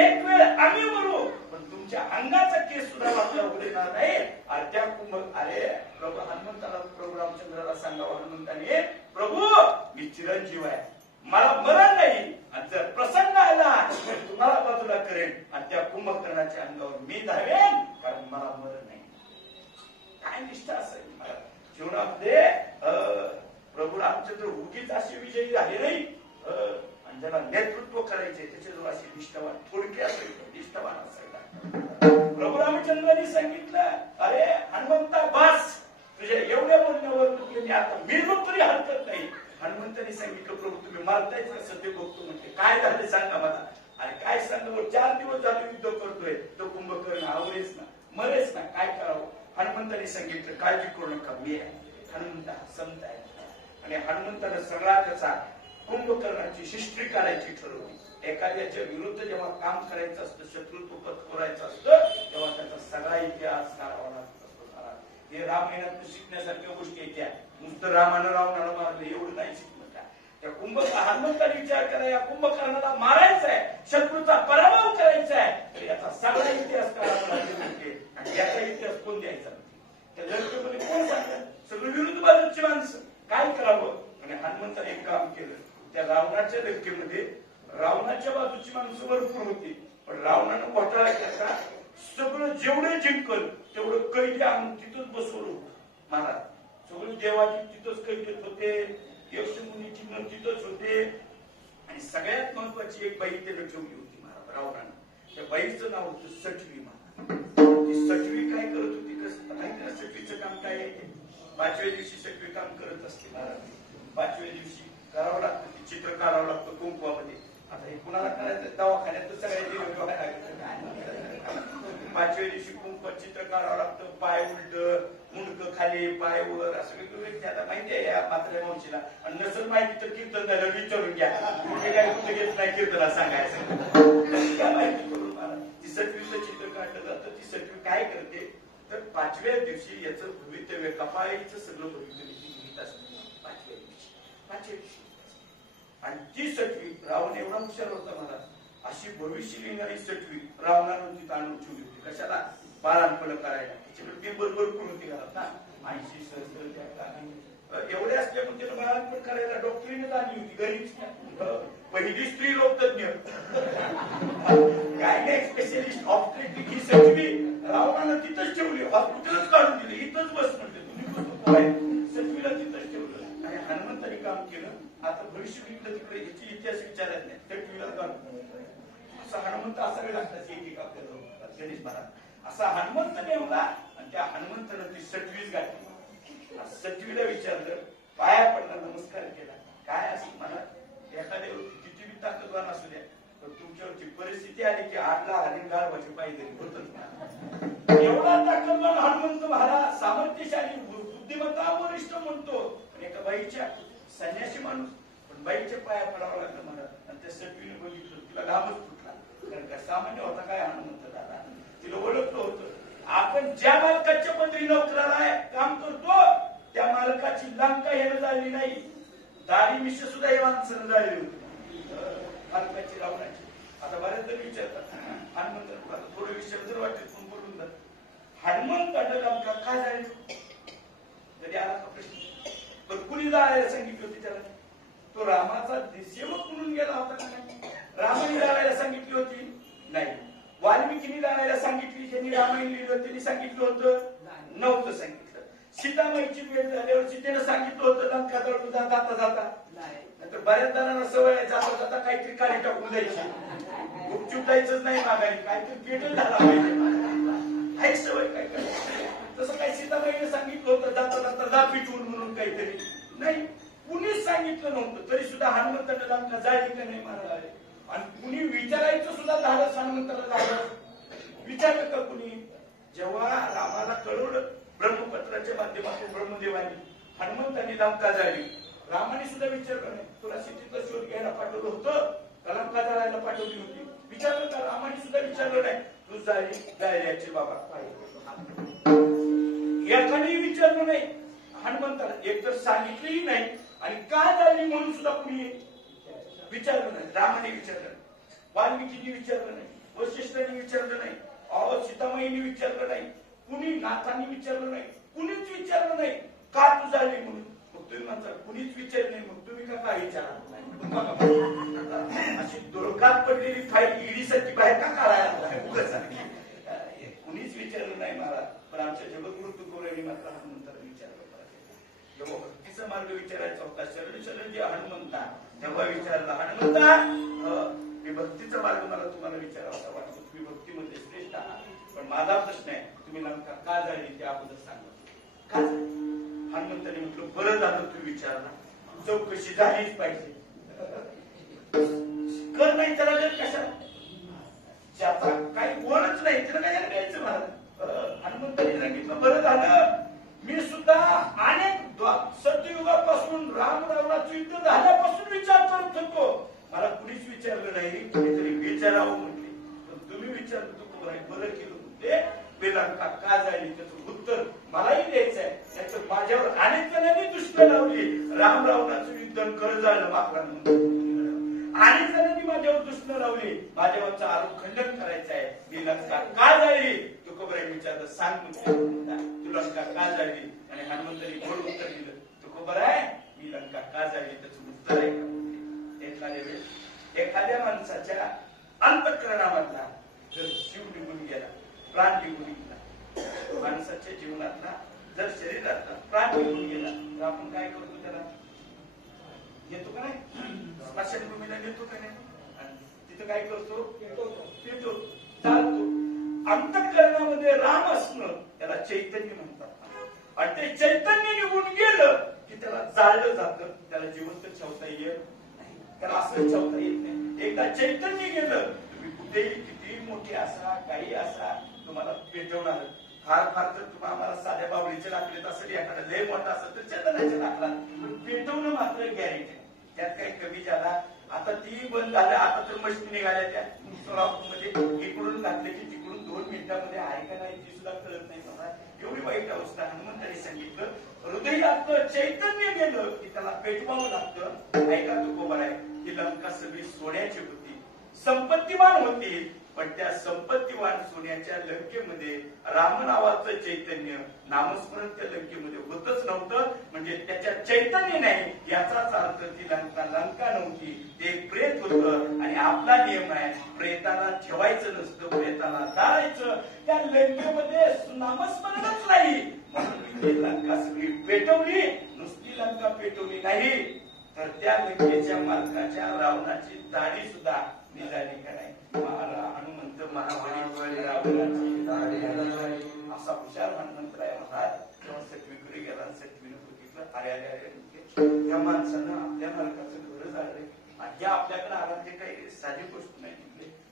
एक वेळ आम्ही मरू पण तुमच्या अंगाचा केस सुद्धा आपला उडणार नाही. अर्ध्या कुंभ अरे प्रभू हनुमंताला प्रभू रामचंद्राला सांगावं हनुमंताने, प्रभू मी चिरंजीव आहे, मला मरण नाही, आणि जर प्रसंग आला तर तुम्हाला बाजूला करेन आणि त्या कुंभकर्णाच्या अंगावर मी धावेन, कारण मला मरण नाही. काय निष्ठा असेल जीवनामध्ये. प्रभू रामचंद्र उगीच असे विजयी झाले नाही, आणि ज्याला नेतृत्व करायचे त्याच्याजवळ अशी निष्ठावान थोडके असेल निष्ठावान असायला. प्रभू रामचंद्रांनी सांगितलं, अरे हनुमंता बस, तुझ्या एवढ्या बोलण्यावर मी आता मिळून तरी हरकत नाही. हनुमंतांनी सांगितलं, प्रभू तुम्ही मारतायच कसं ते बघतो. म्हणजे काय झालं सांगा मला. आणि काय सांगा, 4 दिवस झाले युद्ध करतोय, तो कुंभकर्ण आवडेच ना, मरेच ना, काय करावं. हनुमंतांनी सांगितलं, काळजी करू नका, मी आहे. हनुमंत संत आहे आणि हनुमंतानं सगळा त्याचा कुंभकर्णाची हिस्ट्री काढायची ठरवली. एखाद्याच्या विरुद्ध जेव्हा काम करायचं असतं, शत्रुत्व पत्करायचं असतं, तेव्हा त्याचा सगळा इतिहास काढावा लागत असतो. हे रामायणात शिकण्यासारख्या गोष्टी येत्या. नुसतं रामानं रावणाला मारलं एवढं नाही शिकलं. त्या हनुमंताने विचार करा, या कुंभकर्णाला मारायचा आहे, शत्रूचा पराभव करायचा आहे, तर याचा सगळा इतिहास काढावा लागेल. आणि याचा इतिहास कोण द्यायचा? त्या लंकेमध्ये कोण सांगतात? सगळं विरुद्ध बाजूची माणसं. काय करावं? आणि हनुमंताने एक काम केलं. त्या रावणाच्या लंकेमध्ये रावणाच्या बाजूची माणसं भरपूर होती, पण रावणानं घोटाळा केला. सगळं जेवढे जिंकल तेवढं कैदी आणून तिथंच बसवलं होतं महाराज. सगळे देवाची तिथंच कैदेत होते, यक्षमुनीची मन तिथंच होते. आणि सगळ्यात महत्वाची एक बाई त्याला ठेवली होती महाराज रावणानं. त्या बाईचं नाव होतं सटवी. महाराज ती सटवी काय करत होती कसं माहिती ना? सटवीचं काम काय आहे? 5व्या दिवशी सटवी काम करत असते महाराज. 5व्या दिवशी करावं लागतं, ते चित्र काढावं लागतं कुंकवामध्ये. आता हे कुणाला करायचं? दवाखान्यात तर सगळ्या 5व्या दिवशी कुंकवात चित्र काढावं लागतं. पाय उलट, मुंडकं खाली, पाय वर, असं वेगवेगळे. आता माहिती आहे या म्हाताऱ्या मावशीला, आणि नसेल माहिती तर कीर्तन झालं विचारून घ्या. कुठे काय कुठे घेत नाही कीर्तनाला सांगायचं. काय माहिती करून मला ती सटवीचं चित्र काढलं जातं. ती सटवी काय करते तर 5व्या दिवशी याचं भवितव्य, कपाळीचं सगळं भवितव्य लिहित असते. 5व्या दिवशी आणि ती सटवी रावण एवढा हुशार होता मला, अशी भविष्य लिहिणारी सटवी रावणानं तिथं आणून ठेवली होती. कशाला? बाळांपण करायला. त्याच्याकडे ते बरोबर करून ती घालत ना 80 सहस्त्र एवढे असल्यामुळे त्याला बाळांपण करायला डॉक्टरीने आणली होती. घरीच पहिली स्त्री लोक तज्ञ काय नाही स्पेशलिस्ट ऑप्टोमेट्रिक ही सटवी रावणानं तिथंच ठेवली. हॉस्पिटलच काढून दिले, इथंच बस म्हटले तुम्ही सटवीला तिथंच ठेवलं. आणि हनुमंतांनी काम केलं. आता भविष्य लिहिलं तिकडे ह्याची इतिहास विचारायला नाही, सटवीला काम असं हनुमंत असावे लागतात. एक आपल्याला गणेश महाराज असा हनुमंत नेमला आणि त्या हनुमंतानं ती सटवीच गाठली. सटवीला विचारलं, पाया पडला, नमस्कार केला. काय असं मला एखाद्या किती बी ताकदवान असू द्या, पण तुमच्यावरची परिस्थिती आली की आडला आणि गाळ भाजी पाहिजे होतच. एवढा ताकदवान हनुमंत महाराज, सामर्थ्यशाली, बुद्धिमत्ता वरिष्ठ म्हणतो. पण एका बाईच्या संन्यासी माणूस, पण बाईच्या पाया पडावं लागलं मला. आणि त्या सटवीने बघितलं, तिला घामच फुटला. कारण का सामान्य होता काय हनुमंत दादा, तिला ओळखलं होतं. आपण ज्या मालकाच्या पदरी नोकराला काम करतो त्या मालकाची लंका यानं झाली नाही, दाढी मिश्र सुद्धा हे माणसानं झाली होती मालकाची, रावणाची. आता बऱ्याच जण विचारतात हनुमंत, थोडं विचार जर वाटेल पण बोलून जात, हनुमंत लंका काय झाली कधी आला का प्रश्न? पण कुणी जायला सांगितली होती त्याला? तो रामाचा सेवक म्हणून गेला होता का नाही? रामाने जायला सांगितली होती? नाही. वाल्मिकीने जायला सांगितली, ज्यांनी रामायण लिहिलं त्यांनी सांगितलं होतं? नव्हतं सांगितलं. सीतामाईची वेळ झाल्यावर सीतेनं सांगितलं होतं लंका जळून जाता जाता? नाही. बऱ्याच जणांना सवय जाता जाता काहीतरी काळी टाकून जायची, गुपचूप जायचंच नाही मागायला, काहीतरी पेटल झाला पाहिजे. काही सवय काय करायची तसं काही सीताबाईने सांगितलं होतं जाता जाता जा पिटवून म्हणून काहीतरी नाही, कुणीच सांगितलं नव्हतं. तरी सुद्धा हनुमंताने लंका जाळली का नाही महाराज? आणि कुणी विचारायचं सुद्धा धाडस हनुमंताला झालं? विचारलं का कुणी? जेव्हा रामाला कळवलं ब्रह्मपत्राच्या माध्यमातून ब्रह्मदेवानी हनुमंतांनी लंका जाळली, रामाने सुद्धा विचारलं नाही. तुला सीतेचा शोध घ्यायला पाठवलं होतं का लंका जाळायला पाठवली होती? विचारलं का? रामाने सुद्धा विचारलं नाही. तू जाळल्याचे बाबा एखादी विचारलं नाही हनुमंताला, एकतर सांगितलंही नाही आणि का जाळली म्हणून सुद्धा कुणी विचारलं नाही. रामाने विचारलं नाही, वाल्मिकीने विचारलं नाही, वशिष्ठांनी विचारलं नाही, सीतामाईने विचारलं नाही, कुणी नाथांनी विचारलं नाही, कुणीच विचारलं नाही का तू जाळली म्हणून. मग तुम्ही म्हणता कुणीच विचारलं नाही, मग तुम्ही का काय विचारलं? अशी दोरकात पडलेली फाईल ईडीसाठी बाहेर का काढायला? कुणीच विचारलं नाही महाराज. पण आमच्या जगद्गुरु तुकोबांनी मात्र हनुमंताला विचारलं पाहिजे. जेव्हा भक्तीचा मार्ग विचारायचा होता, शरण शरण जे हनुमंता, तेव्हा विचारला हनुमंता मी भक्तीचा मार्ग मला तुम्हाला विचारावा वाटतो, तुम्ही भक्तीमध्ये श्रेष्ठ आहात, पण माझा प्रश्न आहे तुम्ही लंका का जाळली ते अगोदर सांगा. का हनुमंताने म्हटलं बरं झालं तू विचारला, चौकशी झालीच पाहिजे. कर नाही त्याला जर कशा ज्याचा काही ओळच नाही त्याला काय द्यायचं महाराज. हनुमंतांनी सांगितलं बरं झालं, मी सुद्धा अनेक सत्ययुगापासून राम रावणाचं युद्ध झाल्यापासून विचार करत होतो, मला कुणीच विचारलं नाही, कुणीतरी विचारावं म्हटले, पण तुम्ही विचारलं तू बरं केलं म्हणते. लंका का जाळली त्याचं उत्तर मलाही द्यायचं आहे, नाहीतर माझ्यावर अनेक जणांनी दुष्ट लावली. राम रावणाचं युद्ध कर झालं माकडांमध्ये, अनेक जणांनी माझ्यावर दुष्ट लावली, माझ्यावरचा आरोप खंडन करायचा आहे. मी लंका का जाळली तुकोबाराय विचारलं, सांग म्हणते तू लंका का जाळली? आणि हनुमंतांनी गोड उत्तर दिलं, तुकोबाराय मी लंका का जाळली त्याचं उत्तर आहे का? एखाद्या वेळेस एखाद्या माणसाच्या अंतःकरणामधला जर जीव निघून गेला, प्राण निघून गेला, माणसाच्या जीवनातला जर शरीरातला प्राण निघून गेला तर आपण काय करतो? त्याला येतो का नाही? स्मशानभूमीला नेतो का नाही? तिथं काय करतो? पेटो, चालतो. अंतःकरणामध्ये राम असणं त्याला चैतन्य म्हणतात. आणि ते चैतन्य निघून गेलं की त्याला जाळलं जातं, त्याला जिवंत ठेवता येत नाही, त्याला असं ठेवता येत नाही. एकदा चैतन्य गेलं तुम्ही कुठेही किती मोठी असा काही असा तुम्हाला पेटवणार. फार फार तर तुम्हाला आम्हाला साध्या बाबळीचे लाकडेत असेल, एखादा लय मोठा असेल तर चंदनाच्या लाकडा, पण पेटवणं मात्र गॅरेंटी. त्यात काही कमी झाला. आता ती बंद झाल्या, आता तर मशीन निघाल्या त्या मध्ये, इकडून घातले की तिकडून 2 मिनिटांमध्ये आहे का नाही ती सुद्धा कळत नाही. मला एवढी वाईट अवस्था. हनुमंतांनी सांगितलं हृदयातलं चैतन्य गेलं की त्याला पेटवावं लागतं. ऐका तुकोबाराय, ही लंका सगळी सोन्याची होती, संपत्तीवान होती, पण त्या संपत्तीवान सोन्याच्या लंकेमध्ये राम नावाचं चैतन्य, नामस्मरण त्या लंकेमध्ये होतच नव्हतं. म्हणजे त्याच्या चैतन्य नाही याचाच अर्थ ती लंका नव्हती, ते प्रेत होतं. आणि आपला नियम आहे प्रेताला ठेवायचं नसतं, प्रेताला जाळायचं. त्या लंकेमध्ये नामस्मरणच नाही, म्हणून ती लंका सगळी पेटवली. नुसती लंका पेटवली नाही तर त्या लंकेच्या मालकाच्या रावणाची दाढी सुद्धा निघाली का नाही? हनुमंत महाबळी रावणाची दाढी असा हुशार हनुमंतराय महाराज तेव्हा सटवीकडे गेला. सटवीनं बघितलं, अरे अरे अरे त्या माणसानं आपल्या मालकाचं घर जाळलंय आणि आपल्याकडे आला ते काही साधी गोष्ट नाही.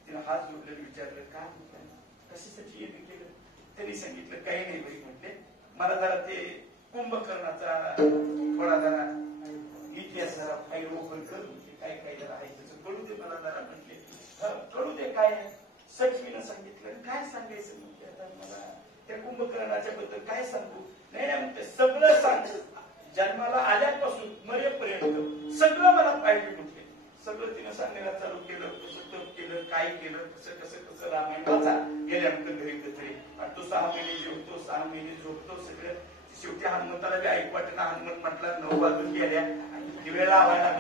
तिने हात जोडले, विचारलं काय म्हटलं, कशासाठी येणे केलं? त्यांनी सांगितलं काही नाही बाई म्हटले, मला जरा ते कुंभकर्णाचा थोडा जरा इतिहास जरा फाईल ओपन कर, काय काय जरा आहे त्याचं कळू दे मला जरा म्हटले. कळू दे काय? सटवीनं सांगितलं. काय सांगायचं म्हणते आता मला त्या कुंभकर्णाच्या बद्दल काय सांगू? नाही म्हणते सगळं सांग, जन्माला आल्यापासून मरेपर्यंत सगळं मला पाहिजे म्हटले. सगळं तिनं सांगायला चालू केलं, कसं तप केलं, काय केलं, कसं कसं कसं रामायण वाचा गेल्यानंतर घरी कचरे. आणि तो 6 महिने जेवतो, 6 महिने झोपतो, सगळं. शेवटी हनुमंताला बी ऐक वाटत ना. हनुमंत म्हटला 9 वाजून गेल्या आणि दिवे लावायला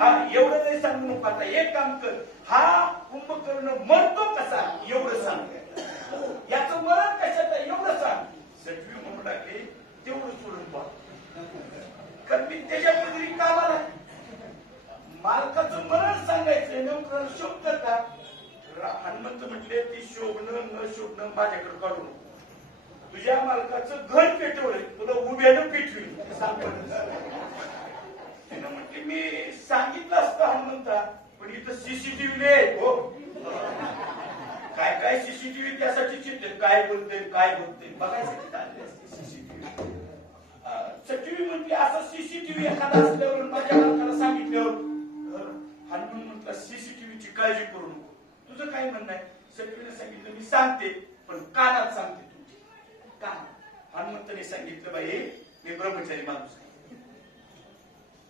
हा एवढं नाही सांगू नको. आता एक काम कर, हा कुंभकर्ण मरतो कसा एवढं सांग, याचं मरण कशात एवढं सांग. सटवी म्हणू लागली तेवढं सोडून पहा, कारण मी त्याच्या पदरी कामाला मालकाचं मरण सांगायचं नोकराला शोभ करतात. हनुमंत म्हटले ती शोभणं न शोभणं माझ्याकडे काढू नको, तुझ्या मालकाचं घर पेटवलंय, तुला उभ्यानं पेटवी सांग. तिनं म्हटली मी सांगितलं असतं हनुमंता, पण इथं सीसीटीव्ही नाही हो. काय काय सीसीटीव्ही त्यासाठी चिंते, काय बोलते काय बोलते बघायसाठी चालले असते सीसीटीव्ही. सचिवी म्हटली असं सीसीटीव्ही एखादा असल्यावर माझ्या मालकाला सांगितल्यावर हनुमान म्हटलं सीसीटीव्हीची काळजी करू नको, तुझं काय म्हणणं आहे? सचिवीने सांगितलं मी सांगते पण कानात सांगते तुमची का. हनुमंताने सांगितलं बाई मी ब्रह्मचारी माणूस आहे,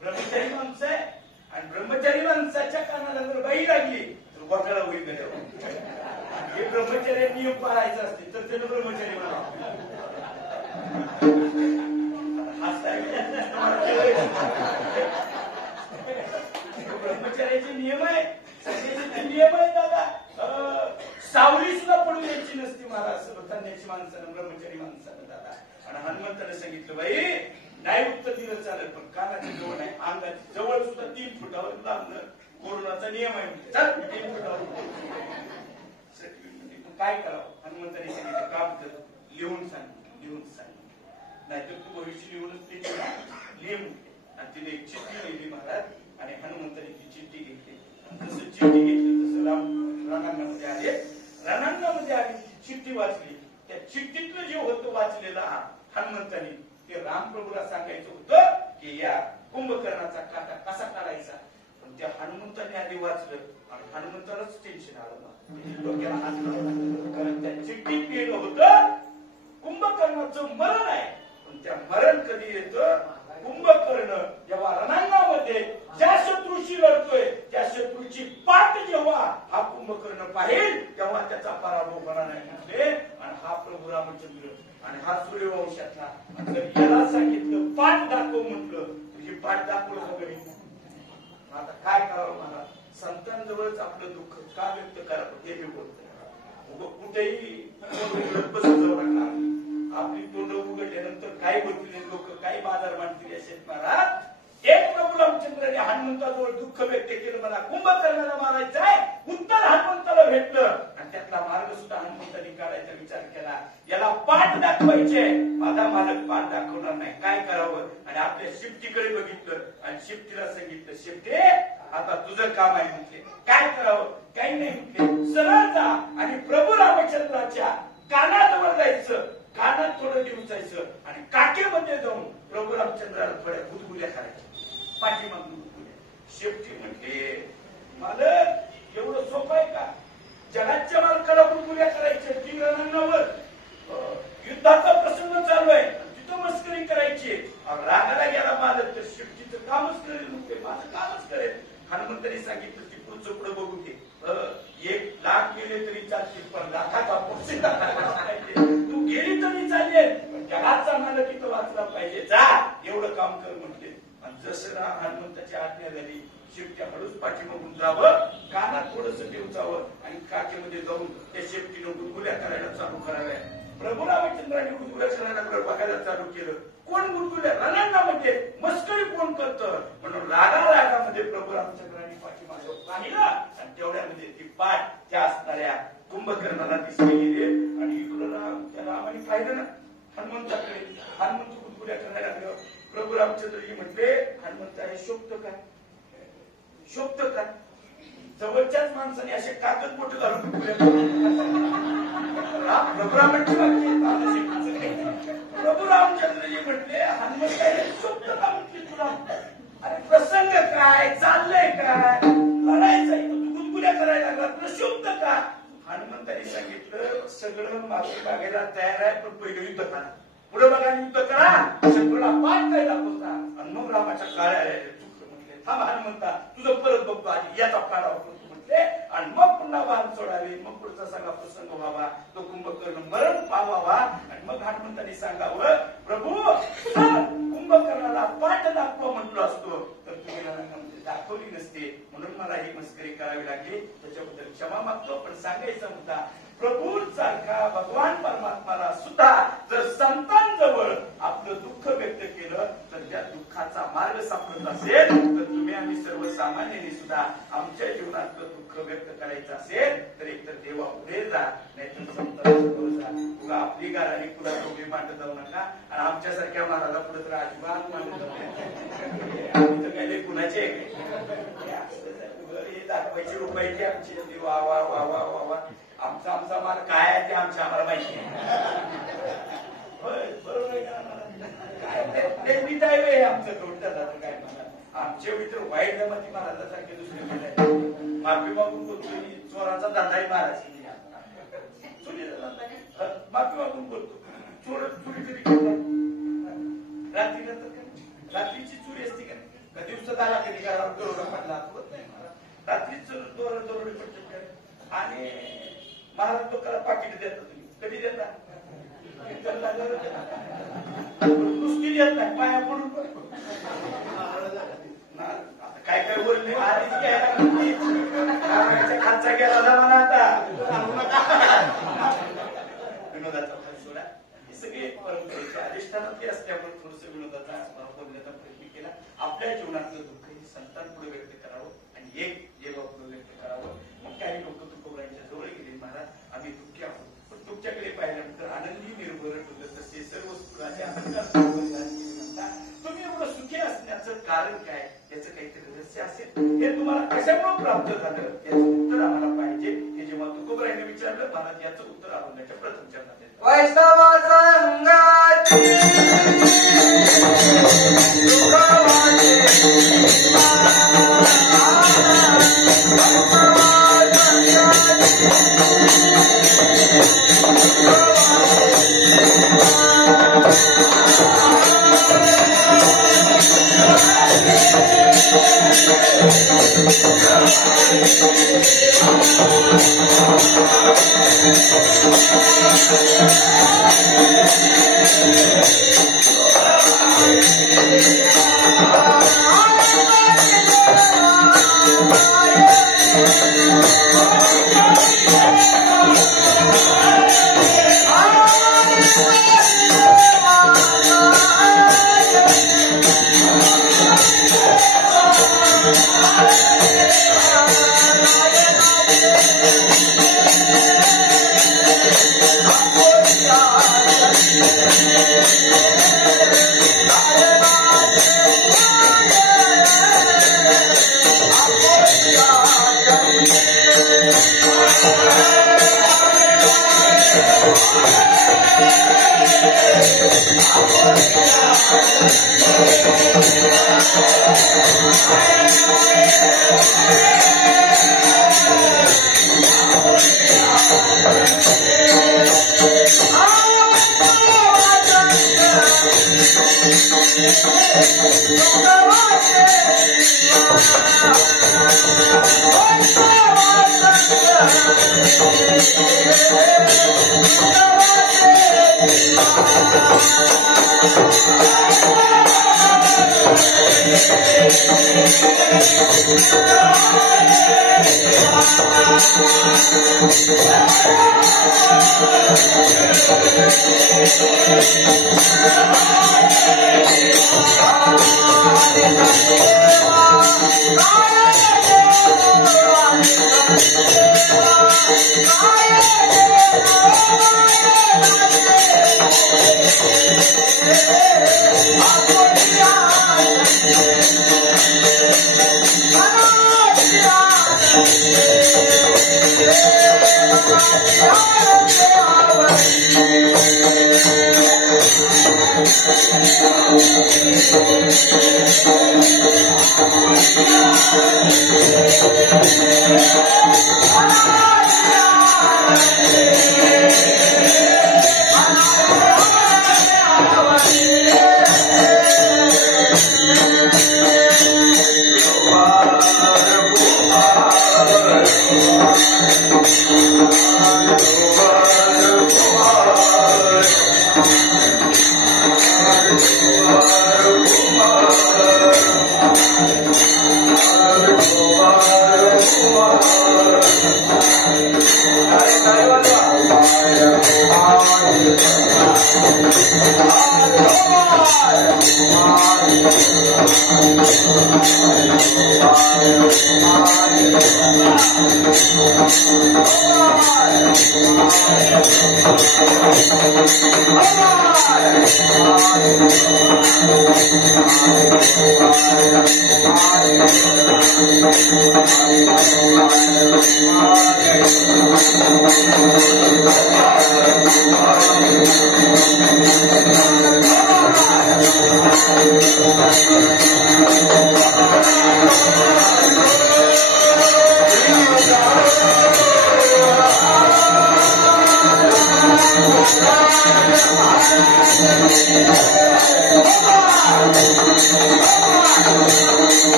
ब्रह्मचारी माणूस आहे आणि ब्रह्मचारी माणसाच्या कानाला जर बाई लागली तर घोटाळा होईल गेल्यावर. हे ब्रह्मचारी नियम पाळायचा असते तर त्यानं ब्रह्मचारी म्हणावं. ब्रह्मचार्याचे नियम आहे, संन्यासाचे नियम आहे दादा. सावली सुद्धा पडू द्यायची नसती महाराज संन्यासी माणसानं ब्रह्मचारी माणसानं दादा. आणि हनुमंताने सांगितलं बाई नाही उत्तर दिलं चालेल पण कानाची जवळ नाही, अंगाची जवळ सुद्धा 3 फुटावर लांबणं कोरोनाचा नियम आहे. 3 फुटावर काय करावं? हनुमंताने सांगितलं काम कर, लिहून सांग, लिहून सांग, नाहीतर तू भविष्य लिहूनच ते लिहून. आणि तिने एक चिठ्ठी लिहिली महाराज आणि हनुमंताने ती चिठ्ठी घेतली. जसं चिठ्ठी घेतली तसं रणांगणामध्ये आले, रणांगणामध्ये आली चिठ्ठी वाचली. त्या चिठ्ठीतलं जे होतं वाचलेलं हनुमंताने ते रामप्रभूला सांगायचं होतं की या कुंभकर्णाचा काटा कसा काढायचा. पण त्या हनुमंताने आधी वाचलं आणि हनुमंतालाच टेन्शन आलं, डोक्याला हात लावला. कारण त्या चिठ्ठीत लिहिलं होतं कुंभकर्णाचं मरण आहे, पण त्या मरण कधी येतं? कुंभकर्ण जेव्हा रणांगणामध्ये ज्या शत्रूशी लढतोय त्या शत्रूची पाठ जेव्हा हा कुंभकर्ण पाहिल तेव्हा त्याचा पराभव होणार नाही म्हटले. आणि हा प्रभू रामचंद्र आणि हा सूर्यवंशातला जर याला सांगितलं पाठ दाखव म्हटलं तर ही पाठ दाखवलं वगैरे. आता काय करावं मला? संतांजवळच आपलं दुःख का व्यक्त करावं हे मी बोलतोय. कुठेही आपली तोंड उघडल्यानंतर काय बोलतील लोक, काही बाजार मांडतील असे महाराज. एक प्रभू रामचंद्राने हनुमंताजवळ दुःख व्यक्त केलं, मला कुंभकर्णाला मारायचं आहे. उत्तर हनुमंताला भेटलं आणि त्यातला मार्ग सुद्धा हनुमंताने काढायचा विचार केला. याला पाठ दाखवायचे, माझा मालक पाठ दाखवणार नाही, काय करावं? आणि आपल्या शिफ्टीकडे बघितलं आणि शिफ्टीला सांगितलं शिफ्टे आता तुझं काम आहे म्हटले. काय करावं? काही नाही म्हटले, सरळ जा आणि प्रभू रामचंद्राच्या कानाजवळ जायचं, कानात थोडं घेऊन जायचं आणि काकेमध्ये जाऊन प्रभू रामचंद्राला थोड्या गुदगुल्या करायच्या, पाठीमागून गुदगुल्या. शेवटी म्हटले मालक एवढं सोपं आहे का? जगाच्या मालकाला गुदगुल्या करायच्या 3 रणांगणावर युद्धाचा प्रसंग चालू आहे, तिथं मस्करी करायची. रागाला गेला मालक तर शेवटीचं कामच करेल, माझं कामच करेल. हनुमंतांनी सांगितलं की पुढचं पुढे बघू दे, 1 लाख गेले तरी चालतील पण लाखाचा तू गेली तरी चालेल पण जगाचा मालक इथं वाचला पाहिजे, जा एवढं काम कर म्हटले. आणि जसं हनुमंताची आज्ञा झाली शेपट्या हळूच पाठीमागून जावं, कानात थोडस ठेवचावं आणि काकेमध्ये जाऊन त्या शेपटीनं गुदगुल्या करायला चालू कराव्या. प्रभू रामचंद्राने गुदगुल्या करायला बघायला चालू केलं. कोण गुदगुल्या? रणांगणामध्ये मस्करी कोण करतं म्हणून रागामध्ये प्रभू रामचंद्राने पाठीमागे पाहिलं आणि तेवढ्यामध्ये ती पाठ त्या असणाऱ्या कुंभकर्णाला दिसली गेली. आणि इकडं त्या रामाने पाहिलं ना हनुमंताकडे, हनुमंत गुदगुल्या करायला लागलं. प्रभू रामचंद्रजी म्हटले हनुमंत हे शोभतं काय? शोभतं काय? जवळच्याच माणसाने असे कागद मोठे घालून प्रभू रामाची प्रभू रामचंद्रजी म्हटले हनुमंत हे शोभतं का म्हटले तुला? अरे प्रसंग काय चाललंय काय? लढायचं तू गुदगुल्या करायला लागला, तुला शोभतं का? हनुमंतांनी सांगितलं सगळं मागे मागायला तयार आहे पण पहिलं युद्ध करा, पुढे बघा युद्ध करा, शत्रूला पाठ काय दाखवता. आणि मग रामाच्या काळ्या चुकलं म्हटले थांब हनुमंता तुझं परत बघतो आधी याचा पाडाव करतो म्हटले. आणि मग पुन्हा वाहन सोडावे, मग पुढचा सगळा प्रसंग व्हावा, तो कुंभकर्ण मरण पावावा. आणि मग हनुमंतांनी सांगावं प्रभू कुंभकर्णाला पाठ दाखवा म्हटलो असतो तर तुम्ही रणांगणामध्ये दाखवली नसते, म्हणून मला ही मस्करी करावी लागली, त्याच्याबद्दल क्षमा मागतो. पण सांगायचा मुद्दा प्रभूंसारखा भगवान परमात्माला सुद्धा जर संतांजवळ आपलं दुःख व्यक्त केलं तर त्या दुःखाचा मार्ग सापडत असेल तर तुम्ही आम्ही सर्व सर्वसामान्यांनी सुद्धा आमच्या जीवनातलं दुःख व्यक्त करायचं असेल तर एकतर देवा पुढे जा, नाहीतर संतांवर जा. तुला आपली गाडी तुला दोघे मांडत जाऊ नका आणि आमच्यासारख्या महाराजा पुढे तर अजिबात मांडत जाऊ नका. आम्ही तर काही कुणाचे दाखवायची रुपयाची आमची वा वा वा वा वा वा. आमचा माल काय आहे ते आम्हाला माहिती आहे. बरोबर आहे का? काय मी आहे आमचं तोडतात काय मला आमचे मित्र वाईट जमाती महाराजासारखे दुसरे माफी मागून बोलतो. चोराचा धंदाही महाराज चोरीचा धंदा माफी मागून बोलतो. चोरी कधी करतात रात्री नंतर काय रात्रीची चोरी असते का नाही? दिवसात आला कधी काय दरोडा पडला होत नाही. रात्रीच दरोडे पडतात काय आणि महाराज लोकांना पाकिट देता. तुम्ही कधी देता? नुसती देत नाही पाया पडून. आता काय काय बोलले खालचा गेला जमाना आता विनोदाचा सोडा. ही सगळी परंपरेची अधिष्ठानातली असल्यामुळे थोडस विनोदाचा बोलण्याचा प्रयत्न केला. आपल्या जीवनातलं दुःख हे संतांपुढे व्यक्त करावं आणि एक देवापुढे व्यक्त करावं. मग काही लोक तुकोबारांच्या जवळ गेले, महाराज आम्ही दुःखी आहोत, पण तुमच्याकडे पाहिल्यानंतर आनंदी निर्भर होतं. तसे सर्व सुखाचे तुम्ही एवढं सुखी असण्याचं कारण काय, याचं काहीतरी रहस्य असेल. हे तुम्हाला कशामुळे प्राप्त झालं याचं उत्तर आम्हाला पाहिजे. हे जेव्हा तुकोबारांनी विचारलं, महाराज याचं उत्तर आवडण्याच्या प्रथम चरणात येतं. वैष्णव संगाती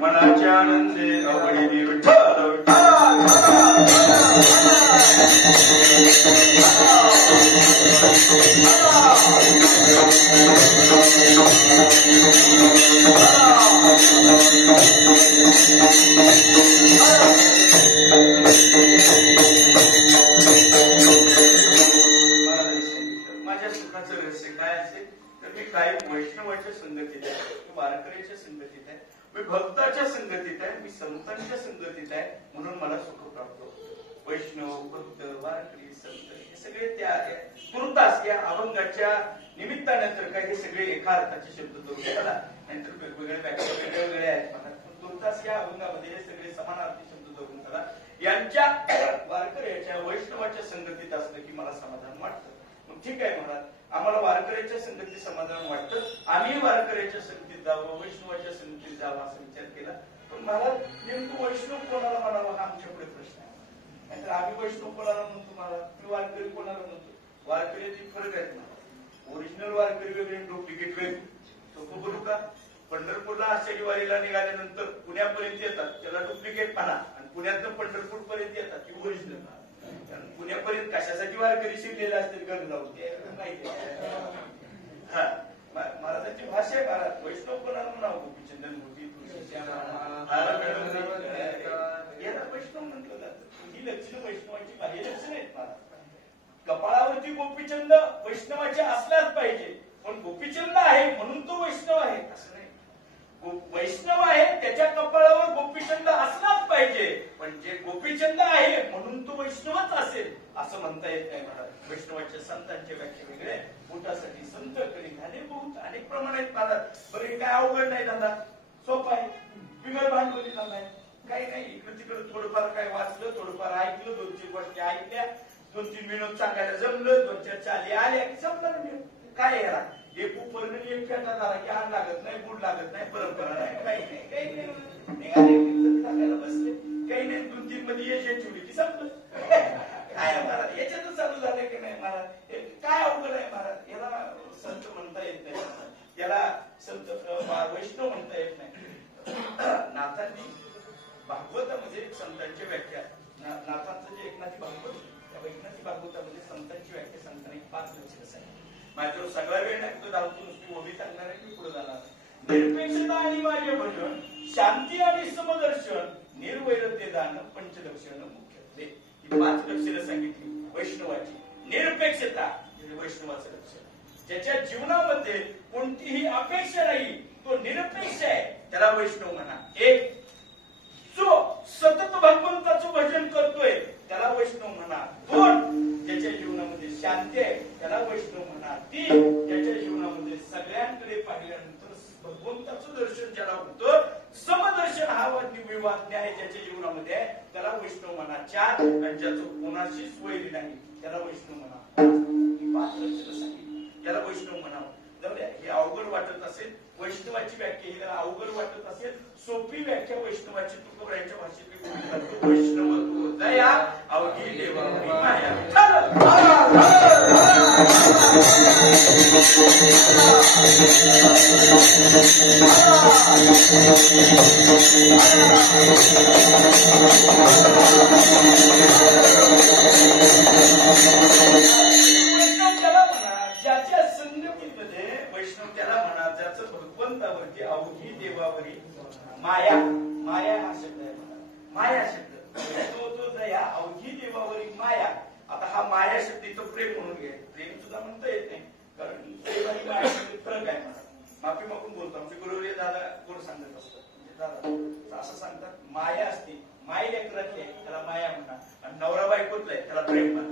मनाच्या आनंदे आवडी विठ्ठल माझ्या सुखाचं रहस्य काय असेल तर मी कायम वैष्णवाच्या संगतीत आहे, वारकऱ्याच्या संगतीत आहे, मी भक्ताच्या संगतीत आहे, मी संतांच्या संगतीत आहे, म्हणून मला सुख प्राप्त होतं. वैष्णव, भक्त, वारकरी, संत हे सगळे त्या तुर्तास या अभंगाच्या निमित्तानंतर काय हे सगळे एका अर्थाचे शब्द धरून मला नंतर वेगवेगळे व्याख्या वेगवेगळे आहेत मला, पण तुर्तास या अभंगामध्ये हे सगळे समानार्थी शब्द धरून मला यांच्या वारकऱ्याच्या वैष्णवाच्या संगतीत असलं की मला समाधान वाटतं. मग ठीक आहे महाराज, आम्हाला वारकऱ्याच्या संगतीत समाधान वाटतं, आम्ही वारकऱ्याच्या संगतीत जावं, वैष्णवाच्या संगतीत जावं असा विचार केला. पण मला नेमकं वैष्णव कोणाला म्हणावं हा आमच्यापुढे प्रश्न आहे. नाहीतर आम्ही वैष्णव कोणाला म्हणतो, मला मी वारकरी कोणाला म्हणतो. वारकऱ्याची फरक आहेत मला. ओरिजिनल वारकरी वेगळे, डुप्लिकेट वेगळे. सोपं बोलू का? पंढरपूरला आषाढी वारीला निघाल्यानंतर पुण्यापर्यंत येतात त्याला डुप्लिकेट म्हणा, आणि पुण्यातून पंढरपूर पर्यंत येतात ती ओरिजिनल म्हणा. कारण पुण्यापर्यंत कशासाठी वारकरी शिरलेला असतील गण लावून माहिती हा महाराजांची भाषा आहे. महाराज वैष्णव कोणाला म्हणावं, गोपीचंदन मोठी याला वैष्णव म्हटलं जातं. ही लक्षणं वैष्णवाची बाह्य लक्षणं आहेत. महाराज कपाळावरती गोपीचंद वैष्णवाचे असलाच पाहिजे, पण गोपीचंद आहे म्हणून तो वैष्णव आहे असं नाही. वैष्णव आहे त्याच्या कपाळावर गोपीचंद असलाच पाहिजे, पण जे गोपीचंद आहे म्हणून तो वैष्णवच असेल असं म्हणता येत नाही. महाराज वैष्णवाच्या संतांच्या व्याख्या वेगळ्या. पोटासाठी संत करी झाले बहुत अनेक प्रमाणात. महाराज बरं हे काय अवघड नाही धंदा, सोपा आहे, बिगर भांडवली धंदा आहे, काही नाही. इकडे तिकडे थोडंफार काय वाचलं, थोडंफार ऐकलं, 2-3 गोष्टी ऐकल्या, 2-3 विनोद सांगायला जमलं, 2-4 चाली आल्या की संपलं मी. काय याला एक उपर्ण एक फेटा झाला की आण लागत नाही, गुड लागत नाही, परंपरा नाही, काही नाही, काही नाही. निघाले सांगायला बसले, काही नाही, 2-3 मध्ये यश ठेवली की संपलं. काय महाराज याच्यातच चालू झालं की नाही. महाराज काय अवघड आहे. महाराज याला संत म्हणता येत नाही, याला संत वैष्णव म्हणता येत नाही. नाथांनी भागवतामध्ये संतांची व्याख्या, नाथांचं जे एकनाथी भागवत, त्या एकनाथी भागवतामध्ये संतांची व्याख्या सांगताना 5 लक्षणं सांगितली. माझ्यावर सगळा वेळ नाही, तो धावतो नुसती ओबी सांगणार आहे की पुढे जाणार. निरपेक्षता आणि बाह्य भजन, शांती आणि समदर्शन, निर्वैरत्य दान, पंचलक्षण मुख्यत्वे. ही 5 लक्षणं सांगितली वैष्णवाची. निरपेक्षता म्हणजे वैष्णवाचं लक्षण, ज्याच्या जीवनामध्ये कोणतीही अपेक्षा नाही, तो निरपेक्ष आहे, त्याला वैष्णव म्हणा. एक जो सतत भगवंताचं भजन करतोय त्याला वैष्णव म्हणा. 2 ज्याच्या जीवनामध्ये शांती आहे त्याला वैष्णव म्हणा. 3 ज्याच्या जीवनामध्ये सगळ्यांकडे पाहिल्यानंतर भगवंताचं दर्शन ज्याला होतं, समदर्शन हा विवाद आहे ज्याच्या जीवनामध्ये आहे त्याला वैष्णव म्हणा. 4 आणि ज्याचं कोणाशीच वैरी नाही त्याला वैष्णव म्हणा. 5 लक्षणं सांगितली त्याला वैष्णव म्हणावं. हे अवघड वाटत असेल, वैष्णवाची व्याख्या ही त्याला अवघड वाटत असेल, सोपी व्याख्या वैष्णवाची तुकोबरायांच्या भाषेत वैष्णव तू दया अवघी देवा माया. त्याला म्हणा ज्याच्या संगतीमध्ये वैष्णव त्याला म्हणा ज्याचं भगवंतावरती अवघी देवावरी माया माया हा शब्द आहे माया शब्द तो या अवघी देवावरील माया. आता हा माया शब्दीचं प्रेम म्हणून घे. प्रेम सुद्धा म्हणता येत नाही कारण प्रेम आणि माया फरक आहे. माफी मागून बोलतो. आमचे गुरुवर्य दादा कोण सांगत असतात म्हणजे दादा असं सांगतात माया असते माय लेकरातली आहे त्याला माया म्हणा आणि नवरा बायकोतला आहे त्याला प्रेम म्हणा.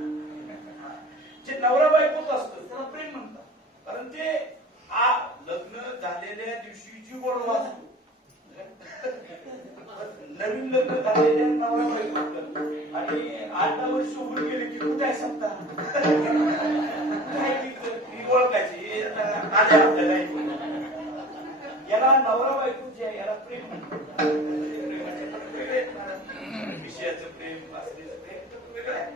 जे नवरा बायकोत असतं त्याला प्रेम म्हणतात कारण ते लग्न झालेल्या दिवशी जी गोडवा असतो नवीन लग्न झालेल्या नवरा बायको आणि 8 वर्ष उभं गेले की कुठे आहे समजा काय ओळखायची आपल्याला याला नवरा बायको जे आहे याला प्रेम म्हणतात. विषयाचं प्रेम असलेलं प्रेम वेगळं आहे.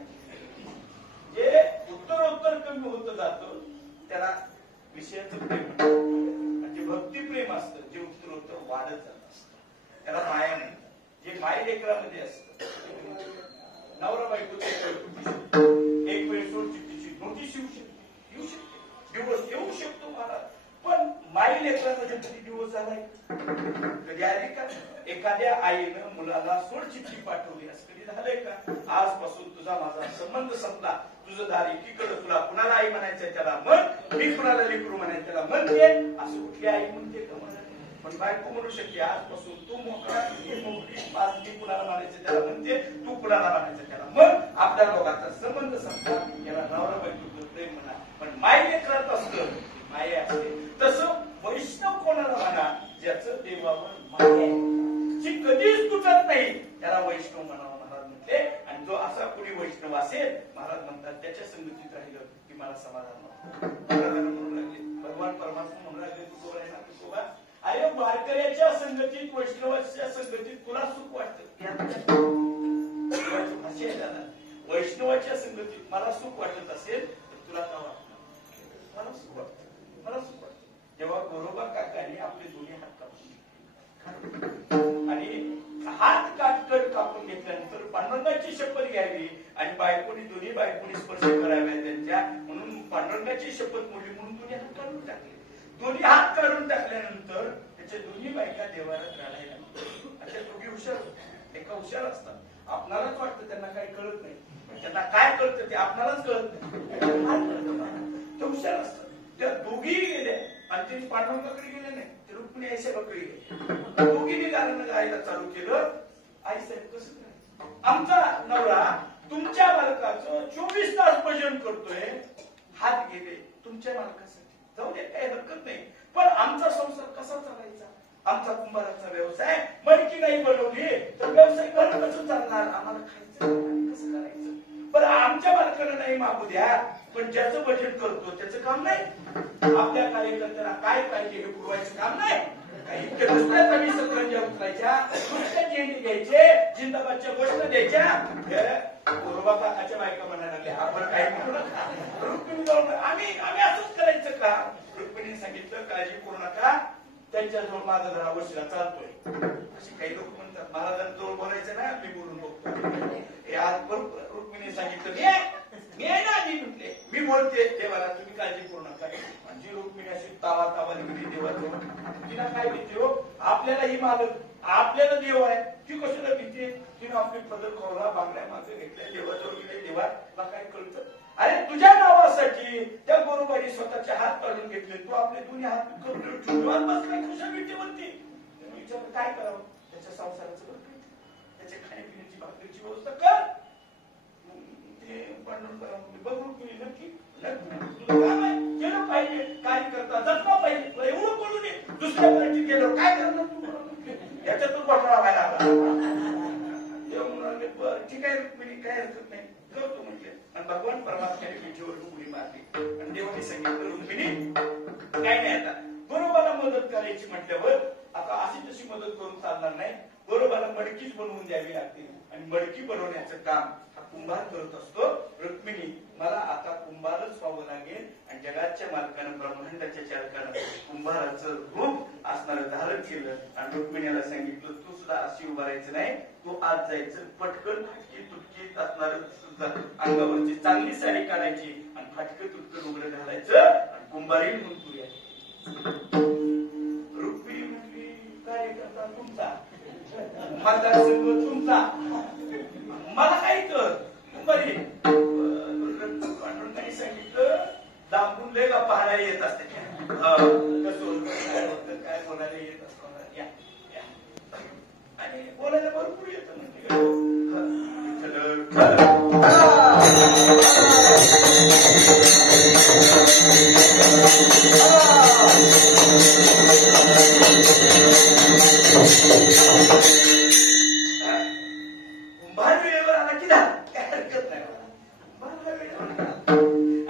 जे उत्तरोत्तर कमी होत जातं त्याला विषयाचं प्रेम म्हणजे भक्ती प्रेम असतं जे उत्तरोत्तर वाढत जात असतं त्याला माया म्हणतात. जे माय लेकरामध्ये असतं नवरा बायको एक वेळ सोड चिठ्ठीची नोटीस येऊ शकते दिवस येऊ शकतो मला पण माई लेकरामध्ये कधी दिवस झालाय कधी आली का? एखाद्या आईनं मुलाला सोड चिठ्ठी पाठवली असं कधी झालंय का? आजपासून तुझा माझा संबंध संपला तुझं दार एकीकडे तुला कुणाला आई म्हणायचं त्याला म्हण मी कुणाला लेकरू म्हणायचं त्याला म्हणते असं कुठली आई म्हणते का म्हणा पण बायको म्हणू शकते आजपासून तू मोकळा मी मोकळी आज मी कुणाला म्हणायचं त्याला म्हणते तू कुणाला म्हणायचं त्याला मग आपल्या दोघांचा संबंध संपला याला नवरा बायकोचं प्रेम म्हणा. पण माय लेकरात असतं माया असते तसं वैष्णव कोणाला म्हणा ज्याचं देवावर माया जी कधीच तुटत नाही त्याला वैष्णव म्हणावं महाराज म्हटले. आणि जो असा कोणी वैष्णव असेल महाराज म्हणतात त्याच्या संगतीत राहिलं की मला समाधान म्हणू लागले भगवान परमात्मा म्हणू लागले तुकोबा आहे ना तुकोबा अरे वारकऱ्याच्या संगतीत वैष्णवाच्या संगतीत तुला सुख वाटतं भाषा आहे दादा. वैष्णवाच्या संगतीत मला सुख वाटत असेल तर तुला का वाटतं? मला सुख वाटतं मला सुख वाटतं. जेव्हा गोरोबा काकाने आपले दोन्ही हात कापून आणि हात काटकड कापून घेतल्यानंतर पांडुरंगाची शपथ घ्यावी आणि बायकोनी दोन्ही बायकोनी स्पर्श कराव्या त्यांच्या म्हणून पांडुरंगाची शपथ मोडली म्हणून दोन्ही हात काढून टाकले. दोन्ही हात काढून टाकल्यानंतर त्याच्या दोन्ही बायका देवारात राहायला अशा दोघी हुशार एका हुशार असतात. आपणालाच वाटतं त्यांना काही कळत नाही पण त्यांना काय कळतं ते आपणालाच कळत नाही. ते हुशार असतात. त्या दोघी गेल्या आणि त्यांनी पांडुरंगाकडे गेले नाही ते रुक्मिणी आईसाहेबाकडे गेले. दोघींनी गाणं गायला चालू केलं. आईसाहेब कसं काय आमचा नवरा तुमच्या मालकाचं 24 तास भजन करतोय हात गेले तुमच्या मालकासाठी जाऊ दे काही हरकत नाही पण आमचा संसार कसा चालायचा? आमचा कुंभाराचा व्यवसाय मडकी नाही बनवली तर व्यवसाय घर कसं चालणार? आम्हाला खायचं कसं करायचं? पण आमच्या मालकाला नाही मागू द्या पण ज्याचं भजन करतो त्याचं काम नाही. आपल्या कार्यकर्त्यांना काय पाहिजे हे पुरवायचं काम नाही. इतक्या दुसऱ्याच आम्ही सतरंजा उतरायच्या दुसऱ्या झेंडे घ्यायचे जिंदाबादच्या गोष्ट द्यायच्या. गोरोबा काकाच्या बायका म्हणायला लागल्या आपण काही म्हणू नका. रुक्मिणी जाऊन आम्ही असंच करायचं का? रुक्मिणीने सांगितलं काळजी करू नका त्यांच्याजवळ माझा जरा वशिला चालतोय. अशी काही लोक म्हणतात महाराजांजवळ बोलायचं ना मी बोलून बघतो. आज रुक्मिणीने सांगितलं मी आहे ना मी म्हटले मी बोलते देवाला तुम्ही काळजी करू नका. जी रुक्मिणी अशी तावा गेली देवाजवळ तिला काय भीती हो? आपल्याला ही मालक आपल्याला देव आहे ती कशाला भीती? तिने आपली पदर खोला बांगड्या मागे घेतल्या देवाजवळ गेले. देवाला काय कळतं? अरे तुझ्या नावासाठी त्या गोरोबाने स्वतःचे हात काढून घेतले तू आपले दोन्ही हात ठेवून बसला कशा भीतीवरती? विचार काय करावं? त्याच्या संसाराचं बरं त्याच्या खाण्यापिण्याची भाकरीची व्यवस्था कर. ते बघ रुक्मिणी नक्की तुला काम आहे केलं पाहिजे कार्य करता जगला पाहिजे एवढं बोलू नये. दुसऱ्या पार्टीत गेलो काय करणार तू? याच्यातून घोटाळा व्हायला बरं ठीक आहे रुक्मिणी काय हरकत नाही करतो म्हटले. आणि भगवान परमात्म्याने पिठीवर उडी मारली आणि देवाने सांगितलं रुक्मिणी काय नाही आता गोरोबाला मदत करायची म्हटल्यावर आता अशी तशी मदत करून चालणार नाही. गोरोबाला मडकीच बनवून द्यावी लागते आणि मडकी बनवण्याचं काम हा कुंभार करत असतो. रुक्मिणी मला आता कुंभारच व्हावं लागेल आणि जगात जगाच्या मालकानं ब्रह्मांडाच्या चालकानं कुंभाराचं रूप असणारं धारण केलं आणि रुक्मिणीला सांगितलं तू सुद्धा अशी उभारायचं नाही, तू आज जायचं पटकन फाटकी तुटकी असणार अंगावरची चांगली साडी काढायची आणि फाटकं तुटकं उघडं घालायचं आणि कुंभारी म्हणून तू यायची. रुक्मिणी म्हटली कार्यकर्ता तुमचा, मतदारसंघ तुमचा, मला काय कर कुंभारी. पांडुरंगाने सांगितलं दांबून लय का पाहायला येत असते काय बोलायला येत असतो आणि बोलायला भरपूर येतं म्हणजे कुंभार वेळेवर आला की झालं, काय हरकत नाही मला. कुंभार वेळेवर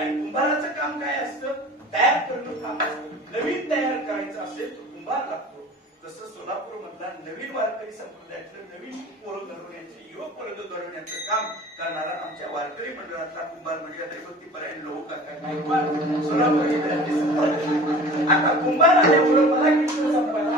आणि कुंभाराचं काम काय असतं, तयार करणं काम असतं. नवीन तयार करायचं असेल तर कुंभार लागतो. तसं सोलापूर मधला नवीन वारकरी संप्रदायातलं नवीन पोरं घडवण्याचे, युवक पोरं घडवण्याचं काम करणारा आमच्या वारकरी मंडळातला कुंभार म्हणजे आता भक्तीपरायण लोक सोलापूर आता कुंभार आल्यामुळे मला किती संपायला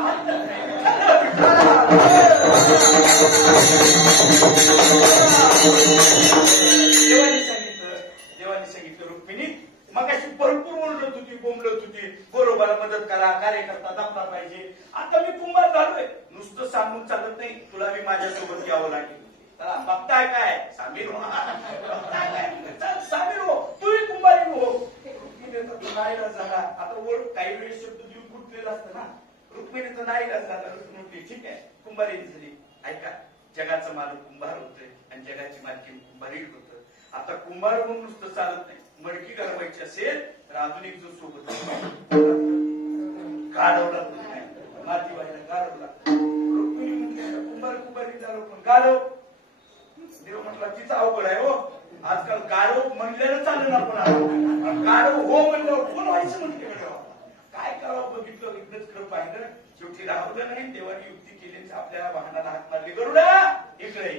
देवाने सांगितलं रुक्मिणी मग अशी भरपूर ओरडत होती, बोंबलत होती, बरोबर मदत करा, कार्यकर्ता दाखला पाहिजे. आता मी कुंभार झालोय, नुसतं सांगून चालत नाही, तुला मी माझ्यासोबत यावं लागेल. बघताय काय सामील हो, सामील हो, तूही कुंभारी हो. रुक्मिणीचा नाईलाज झाला. आता ओळख काही वेळेस शब्द देऊन कुठलेला असतं ना, रुक्मिणीचा नाईलाज झाला. रुक्मिणी ठीक आहे कुंभारी झाली. ऐका, जगाचं मालक कुंभार होतोय आणि जगाची मालकी कुंभारी होतं. आता कुंभार म्हणून नुसतं चालत नाही, मडकी घडवायची असेल तर आधुनिक जो सोबत गाढवला माती व्हायला गाढवला. रुक्मिणी म्हणजे कुंभार कुंभारी झालो पण गाढव देव म्हटला तिचा अवघड आहे हो. आजकाल गाढव म्हणल्यानं चाललं ना, पण गाढव हो म्हणल्यावर कोण व्हायचं म्हणते. काय करावं बघितलं, इकडंच खरं पाहिलं, शेवटी राहवलं नाही. देवाने युक्ती केली, आपल्याला वाहनाला हात मारली, गरुडा इकडे.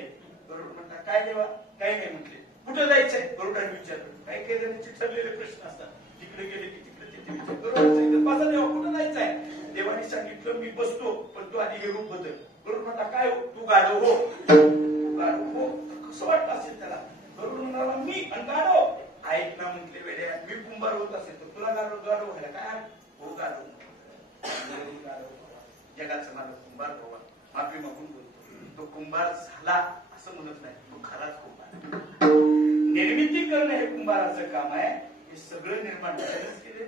गरुड म्हणता काय देवा, काही नाही म्हटले. कुठं जायचंय, गरुडाने विचारलं. काही काही जणांचे ठरलेले प्रश्न असतात, तिकडे गेले की तिकडे तिथे विचार. माझा देवा कुठं जायचंय. देवाने सांगितलं मी बसतो, पण तू आधी हे रूप बदल. गरुड म्हणता काय हो, तू गाढव हो. गाढव हो कसं वाटतं असेल त्याला. गरुड म्हणाला मी आणि गाढव ऐक ना म्हटले वेड्या, मी कुंभार होत असेल तर तुला गाढव व्हायला काय हो. गाढव जगाचं माझं कुंभार व्हावा, माफी मागून बोलतो. तो कुंभार झाला असं म्हणत नाही, तो खराच कुंभार. निर्मिती करणं हे कुंभाराचं काम आहे. हे सगळं निर्माण करायलाच केले.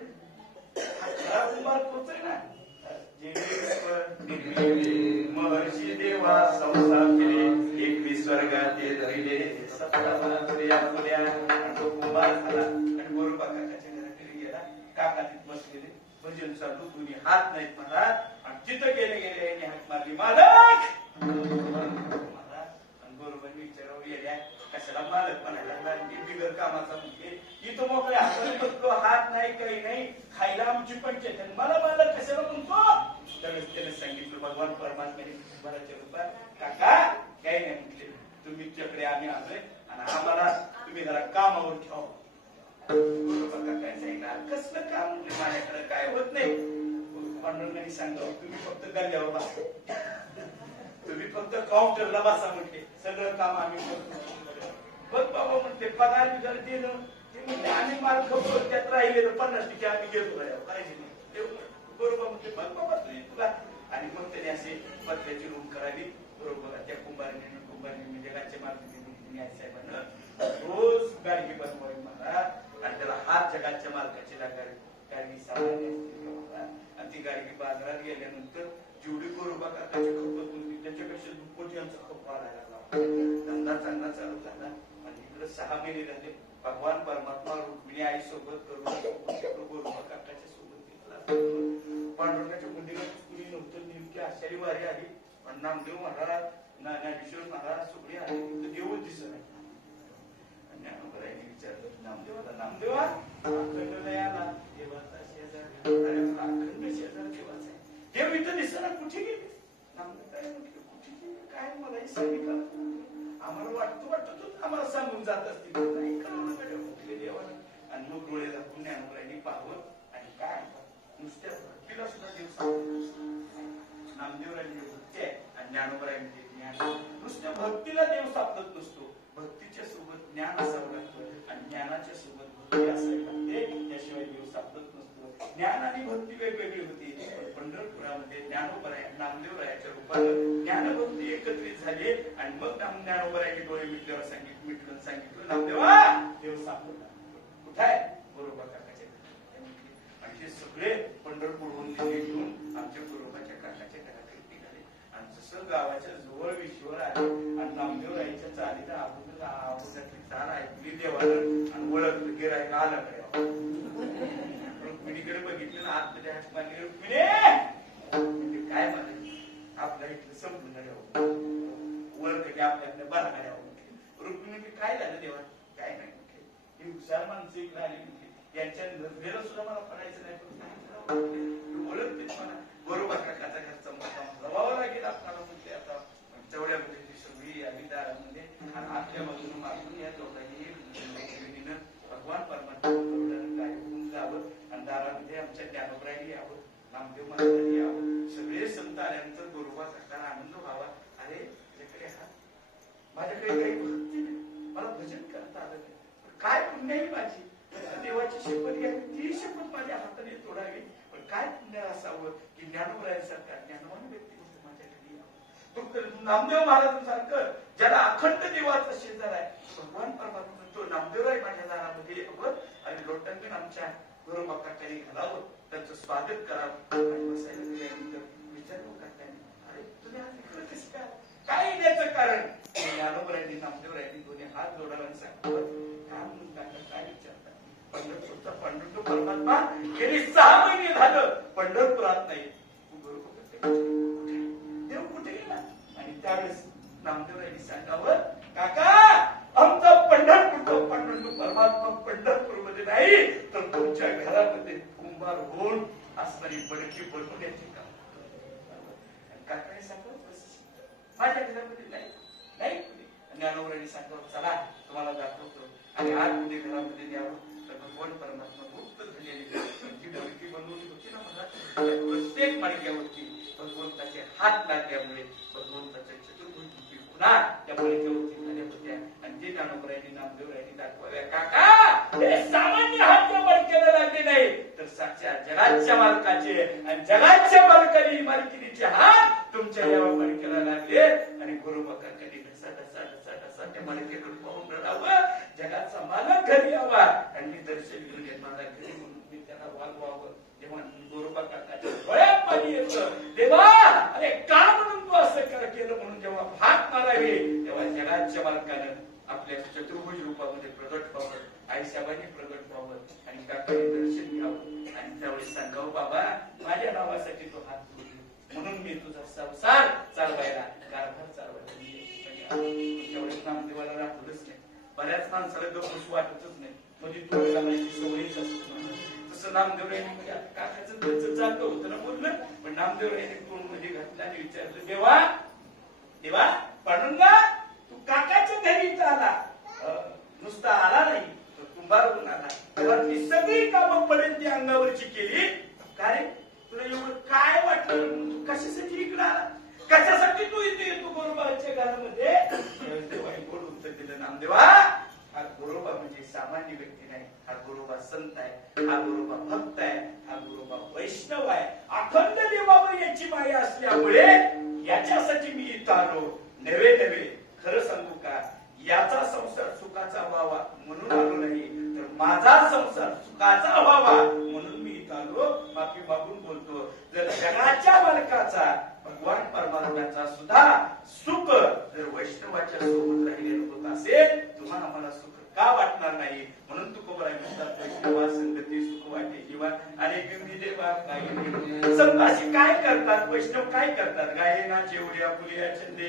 हा खरा कुंभार तोच आहे ना. महर्षी देवा संसार केले, एकवीस स्वर्गाते धरिले, तो कुंभार झाला आणि बरोबर काकाच्या घराकडे गेला. काका तिथे बसलेले, भजन चालू, तुम्ही हात नाहीत मला. आणि तिथं गेले गेले यांनी हात मारली, मालक. बरोबर विचारावं गेल्या कशाला मालक म्हणायला लागला, बिगर कामाचा म्हणजे इथं मोकळ्या हाताने बसतो, हात नाही काही नाही, खायला आमची पंचायत आणि मला मालक कशाला म्हणतो. त्यावेळेस त्याने सांगितलं भगवान परमात्म्याने कुंभाराच्या रूपात, काका काही नाही म्हटले, तुमच्याकडे आम्ही आलोय आणि आम्हाला तुम्ही जरा कामावर ठेवा. बरोबर काय सांगितलं, कसलं काम माझ्याकडे काय होत नाही. पांडुरंगाने सांगितलं तुम्ही फक्त गल्ल्यावर बसा, तुम्ही फक्त काउंटरला बसा म्हटले, सगळं काम आम्ही करतो. बघ बाबा म्हणते पगार बिगार देणं ते म्हणते आम्ही माल खपतो, त्यात राहिलेलं 50% आम्ही घेतो पाहिजे नाही. बरोबर म्हणते बघ बाबा तुला. आणि मग त्याने असे पत्र्याची रूम करावी. बरोबर त्या कुंभारीने जगाच्या मालकाने साहेबांना रोज गाडगी बनवावी महाराज आणि त्याला हात जगाच्या मालकाची गाडगी सामान्य. आणि ती गाडगी बाजारात गेल्यानंतर जेवढी बरोबर काकाची खपत होती त्याच्यापेक्षा दुप्पट यांचा खप वाढायला लागला. धंदा चांगला चालू झाला आणि इकडे 6 महिने झाले भगवान परमात्मा रुक्मिणी आई सोबत करून बरोबर काकाच्या सोबत घेतला. पांडुरंगाच्या मंदिरात कुणी नव्हतं. नेमकी आषाढी वारी आली पण नामदेव महाराज, ज्ञानेश्वर महाराज सगळे आले, तिथं देवच दिसत नाही. ज्ञानोबरायांनी विचारलं नामदेवाला, नामदेवा अखंड नाही आला. देवाचा शेजार, अखंड शेजार देवाचा आहे. देव इथं दिसताना कुठे गेले. नामदेव काय म्हटलं कुठे गेले काय मलाही सांगितलं. आम्हाला वाटतं आम्हाला सांगून जात असतील, नाही कळवलं देवाला. आणि मग डोळे दाखवून ज्ञानोबरायांनी राहावं आणि काय नुसत्या भक्तीला सुद्धा देव सापडतो. नामदेवरायांची भक्ती आहे आणि ज्ञानोबरायांचे ज्ञान. नुसत्या भक्तीला देव सापडत नसतो, भक्तीच्या सोबत ज्ञान असावं लागतं आणि ज्ञानाच्या सोबत भक्ती असावी लागते, त्याशिवाय देव सापडत नसतो. ज्ञान आणि भक्ती वेगवेगळी होती, पण पंढरपुरामध्ये ज्ञानोबराय नामदेवरायाच्या रूपानं ज्ञानभक्ती एकत्रित झाली आणि मग ज्ञानोबरायांनी डोळे मिटल्यावर सांगितलं नामदेवा देव सापडला. कुठे आहे? गोरोबा काकाच्या घरी. आणि ते सगळे पंढरपूरहून दिल्ली घेऊन आमच्या गोरोबाच्या काकाच्या घराकडे निघाले आणि जसं गावाच्या जवळ विश्वर आले आणि नामदेवरायांच्या चालीला आबूजातली चाल ऐकली देवानं आणि ओळखलं गिरायक आलं कडे. रुक्मिणीकडे बघितलं ना आतमध्ये हात मारले, रुक्मिणी काय म्हणाले आपल्या इथलं संपूर्ण ओळख की आपल्या बरा करावं. रुक्मिणी काय झालं देवा? काय नाही म्हटले, ही हुशार माणसं इकडे आली म्हटली, यांच्या नजरेला सुद्धा मला पडायचं नाही, पण ओळखते मला बरोबर काकाचा घरचा मोठा जबावा लागेल आपल्याला म्हटले. आता तेवढ्यामध्ये ती सगळी आली दारामध्ये आणि आपल्या बाजूने मारून या दोघांनी भगवान परमात्मा काय होऊन जावं आणि दारामध्ये आमच्या ज्ञानोबरायला यावं, नामदेव महाराजांनी यावं, सगळे संत आल्यानंतर गोरोबा काकाला आनंद व्हावा. अरे माझ्याकडे हा माझ्याकडे काही भक्ती नाही, मला भजन करता आलं नाही, काय पुण्य आहे माझी, देवाची शपथ घ्यावी, ती शपथ माझ्या हाताने तोडावी, पण काय पुण्य असावं की ज्ञानोबरायांसारखा ज्ञानवान व्यक्ती माझ्याकडे यावं. नामदेव महाराजांसारखं ज्याला अखंड देवाचा शेजार आहे भगवान परमात्मा तो नामदेवराय माझ्या दारामध्ये यावं आणि लोटांगण आमच्या गोरोबा काकाने घालावं, त्यांचं स्वागत करावं आणि बसायला दिल्यानंतर विचारलं काकाने, अरे तुम्ही आज इकडे कसं काय येण्याचं कारण? ज्ञानोबरायांनी नामदेवरायांनी दोन्ही हात जोडायला सांगितलं, काय म्हणून काका काय विचारतात? पंढरपूरचा पांडुरंग परमात्मा गेली 6 महिने झालं पंढरपुरात नाही, देव कुठे गेला? आणि त्यावेळेस नामदेवरायांनी सांगावं, काका आमचा पंढरपूरचा पांडुरंग परमात्मा पंढरपूरमध्ये नाही तर तुमच्या घरामध्ये कुंभार होऊन असणारी बडकी बनवण्याचे काम. काकाने सांगावं माझ्या घरामध्ये नाही ज्ञानोबरायांनी सांगावं, चला तुम्हाला दाखवतो आणि आज मध्ये घरामध्ये द्यावं. तर भगवान परमात्मा मुक्त झालेली जी बडकी बनवली होती ना मला, प्रत्येक मार्गावरती भगवंताचे हात लागल्यामुळे भगवंताच्या चतुर्भुज पुन्हा त्या बडकीवरती झाल्या होत्या आणि ते ज्ञानोबरायांनी नामदेवरायांनी दाखवल्या, काका हे सामान्य हात त्या बडक्याला लागले नाही तर साक्षात जगाच्या मालकाचे आणि जगाच्या मालकीचे हात तुमच्या या बडक्याला लागले. आणि गोरोबा काकांनी ढसा ढसा ढसा ढसा त्या बडक्याकडे पाहून रडावं, जगाचा मालक घरी यावा आणि मी दर्शन घेऊन येत माझा घरी म्हणून मी त्याला वागवावं. तेव्हा गोरोबा काकाच्या डोळ्यात पाणी येतं, देवा अरे का म्हणून तू असं केलं म्हणून जेव्हा हात मारावे तेव्हा जगाच्या मालकानं आपल्या चतुर्भुज रूपामध्ये प्रगट व्हावं, आईसाहेबांनी प्रगट व्हावं आणि काकाने दर्शन घ्यावं आणि त्यावेळेस सांगावं, बाबा माझ्या नावासाठी तो हात जोडला म्हणून मी तुझा संसार चालवायला कारभार चालवायला तेवढ्याच नामदेवाला राहतच नाही. बऱ्याच माणसाला गप्पूस वाटतच नाही, म्हणजे तोडला माझी सवयीच असतो. तसं नामदेवरायांनी म्हणजे काकाचं त्यांचं जातं होतं ना बोललं, पण नामदेवरायांनी तोंड मध्ये घातलं आणि विचारलं, देवा देवा पांडुरंगा तू काकाच्या घरी आला, नुसता आला नाही तर कुंभार होऊन आला, घरातली सगळी कामं पडेल ती अंगावरची केली, का रे तुला एवढं काय वाटलं? कशासाठी इकडे आला? कशासाठी तू इथे येतो गोरोबाच्या घरामध्ये? देवाने गोड उत्तर दिलं, नामदेवा हा गोरोबा म्हणजे सामान्य व्यक्ती नाही, हा गोरोबा संत आहे, हा गोरोबा भक्त आहे, हा गोरोबा वैष्णव आहे, अखंड देवावर याची माया असल्यामुळे याच्यासाठी मी इथं आलो. नव्हे नव्हे खरं सांगू का, याचा संसार सुखाचा व्हावा म्हणून आलो नाही तर माझा संसार सुखाचा व्हावा म्हणून मी इथं आलो. माफी मागून बोलतो, जर जगाच्या मालकाचा भगवान परमात्म्याचा सुद्धा सुख जर वैष्णवाच्या सोबत राहिलेलं होत असेल तुम्हाला मला सुख का वाटणार नाही? म्हणून तुकोबराय म्हणतात, वैष्णवा संगती सुख वाटे जीवा आणि गंगी देवा काही संत असे काय करतात, वैष्णव काय करतात? गायना जेवढ्या फुलिया छंदे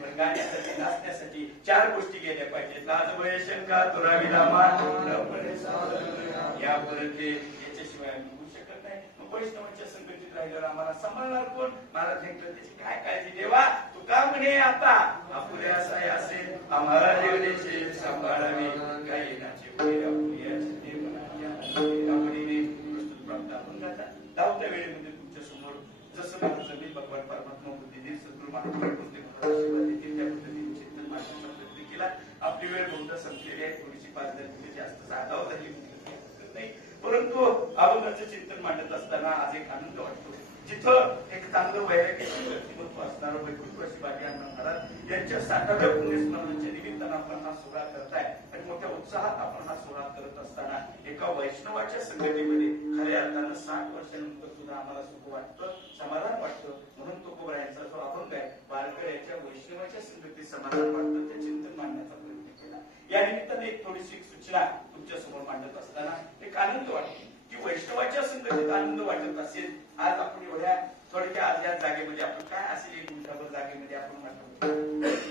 पण गाण्यासाठी नाचण्यासाठी 4 गोष्टी गेल्या पाहिजेत. लाज भय शंका दुरावी लामा यापर्यंत याच्याशिवाय होऊ शकत नाही. वैष्णवांच्या संगतीत राहिल्यावर आम्हाला सांभाळणार कोण? महाराज म्हटलं त्याची काय काळजी, देवा तू का म्हणे आता अपुऱ्या साय असेल आम्हाला देवदेशे सांभाळावे गायनाचे फुलिया छंदे रामणीने प्रस्तुत प्राप्त अभंगाचा धावत्या वेळेमध्ये तुमच्या समोर जसं मला जमीन भगवान परमात्मा बुद्धीने सद्गुरू महाराज बोलते मला आशीर्वाद देतील त्या पद्धतीने चिंतन मांडण्याचा प्रयत्न केला. आपली वेळ बहुधा संपलेली आहे, थोडीशी 5 मिनिटे जास्त जागाव झाली नाही, परंतु अभंगाचं चिंतन मांडत असताना आज एक आनंद वाटतो. जिथं एक चांगलं वैराग्याचं व्यक्तिमत्व असणारं वैकुंठवासी बाजी अण्णा महाराज यांच्या 60व्या पुण्यस्मरणाच्या निमित्तानं आपण हा सोहळा करताय आणि मोठ्या उत्साहात आपण हा सोहळा करत असताना एका वैष्णवाच्या संगतीमध्ये खऱ्या अर्थानं 60 वर्षानंतर सुद्धा आम्हाला सुख वाटतं, समाधान वाटतं. म्हणून तुकोबरायांचा जो अभंग आहे वारकऱ्याच्या वैष्णवाच्या संगतीत समाधान वाटतं त्या चिंतन मांडण्याचा प्रयत्न केला. या निमित्ताने एक थोडीशी सूचना तुमच्या समोर मांडत असताना एक आनंद वाटतो की वैष्णवाच्या संगतीत आनंद वाटत असेल. आज आपण एवढ्या थोडक्या आज या जागेमध्ये आपण काय असेल एक गुंठाभर जागेमध्ये आपण म्हणतो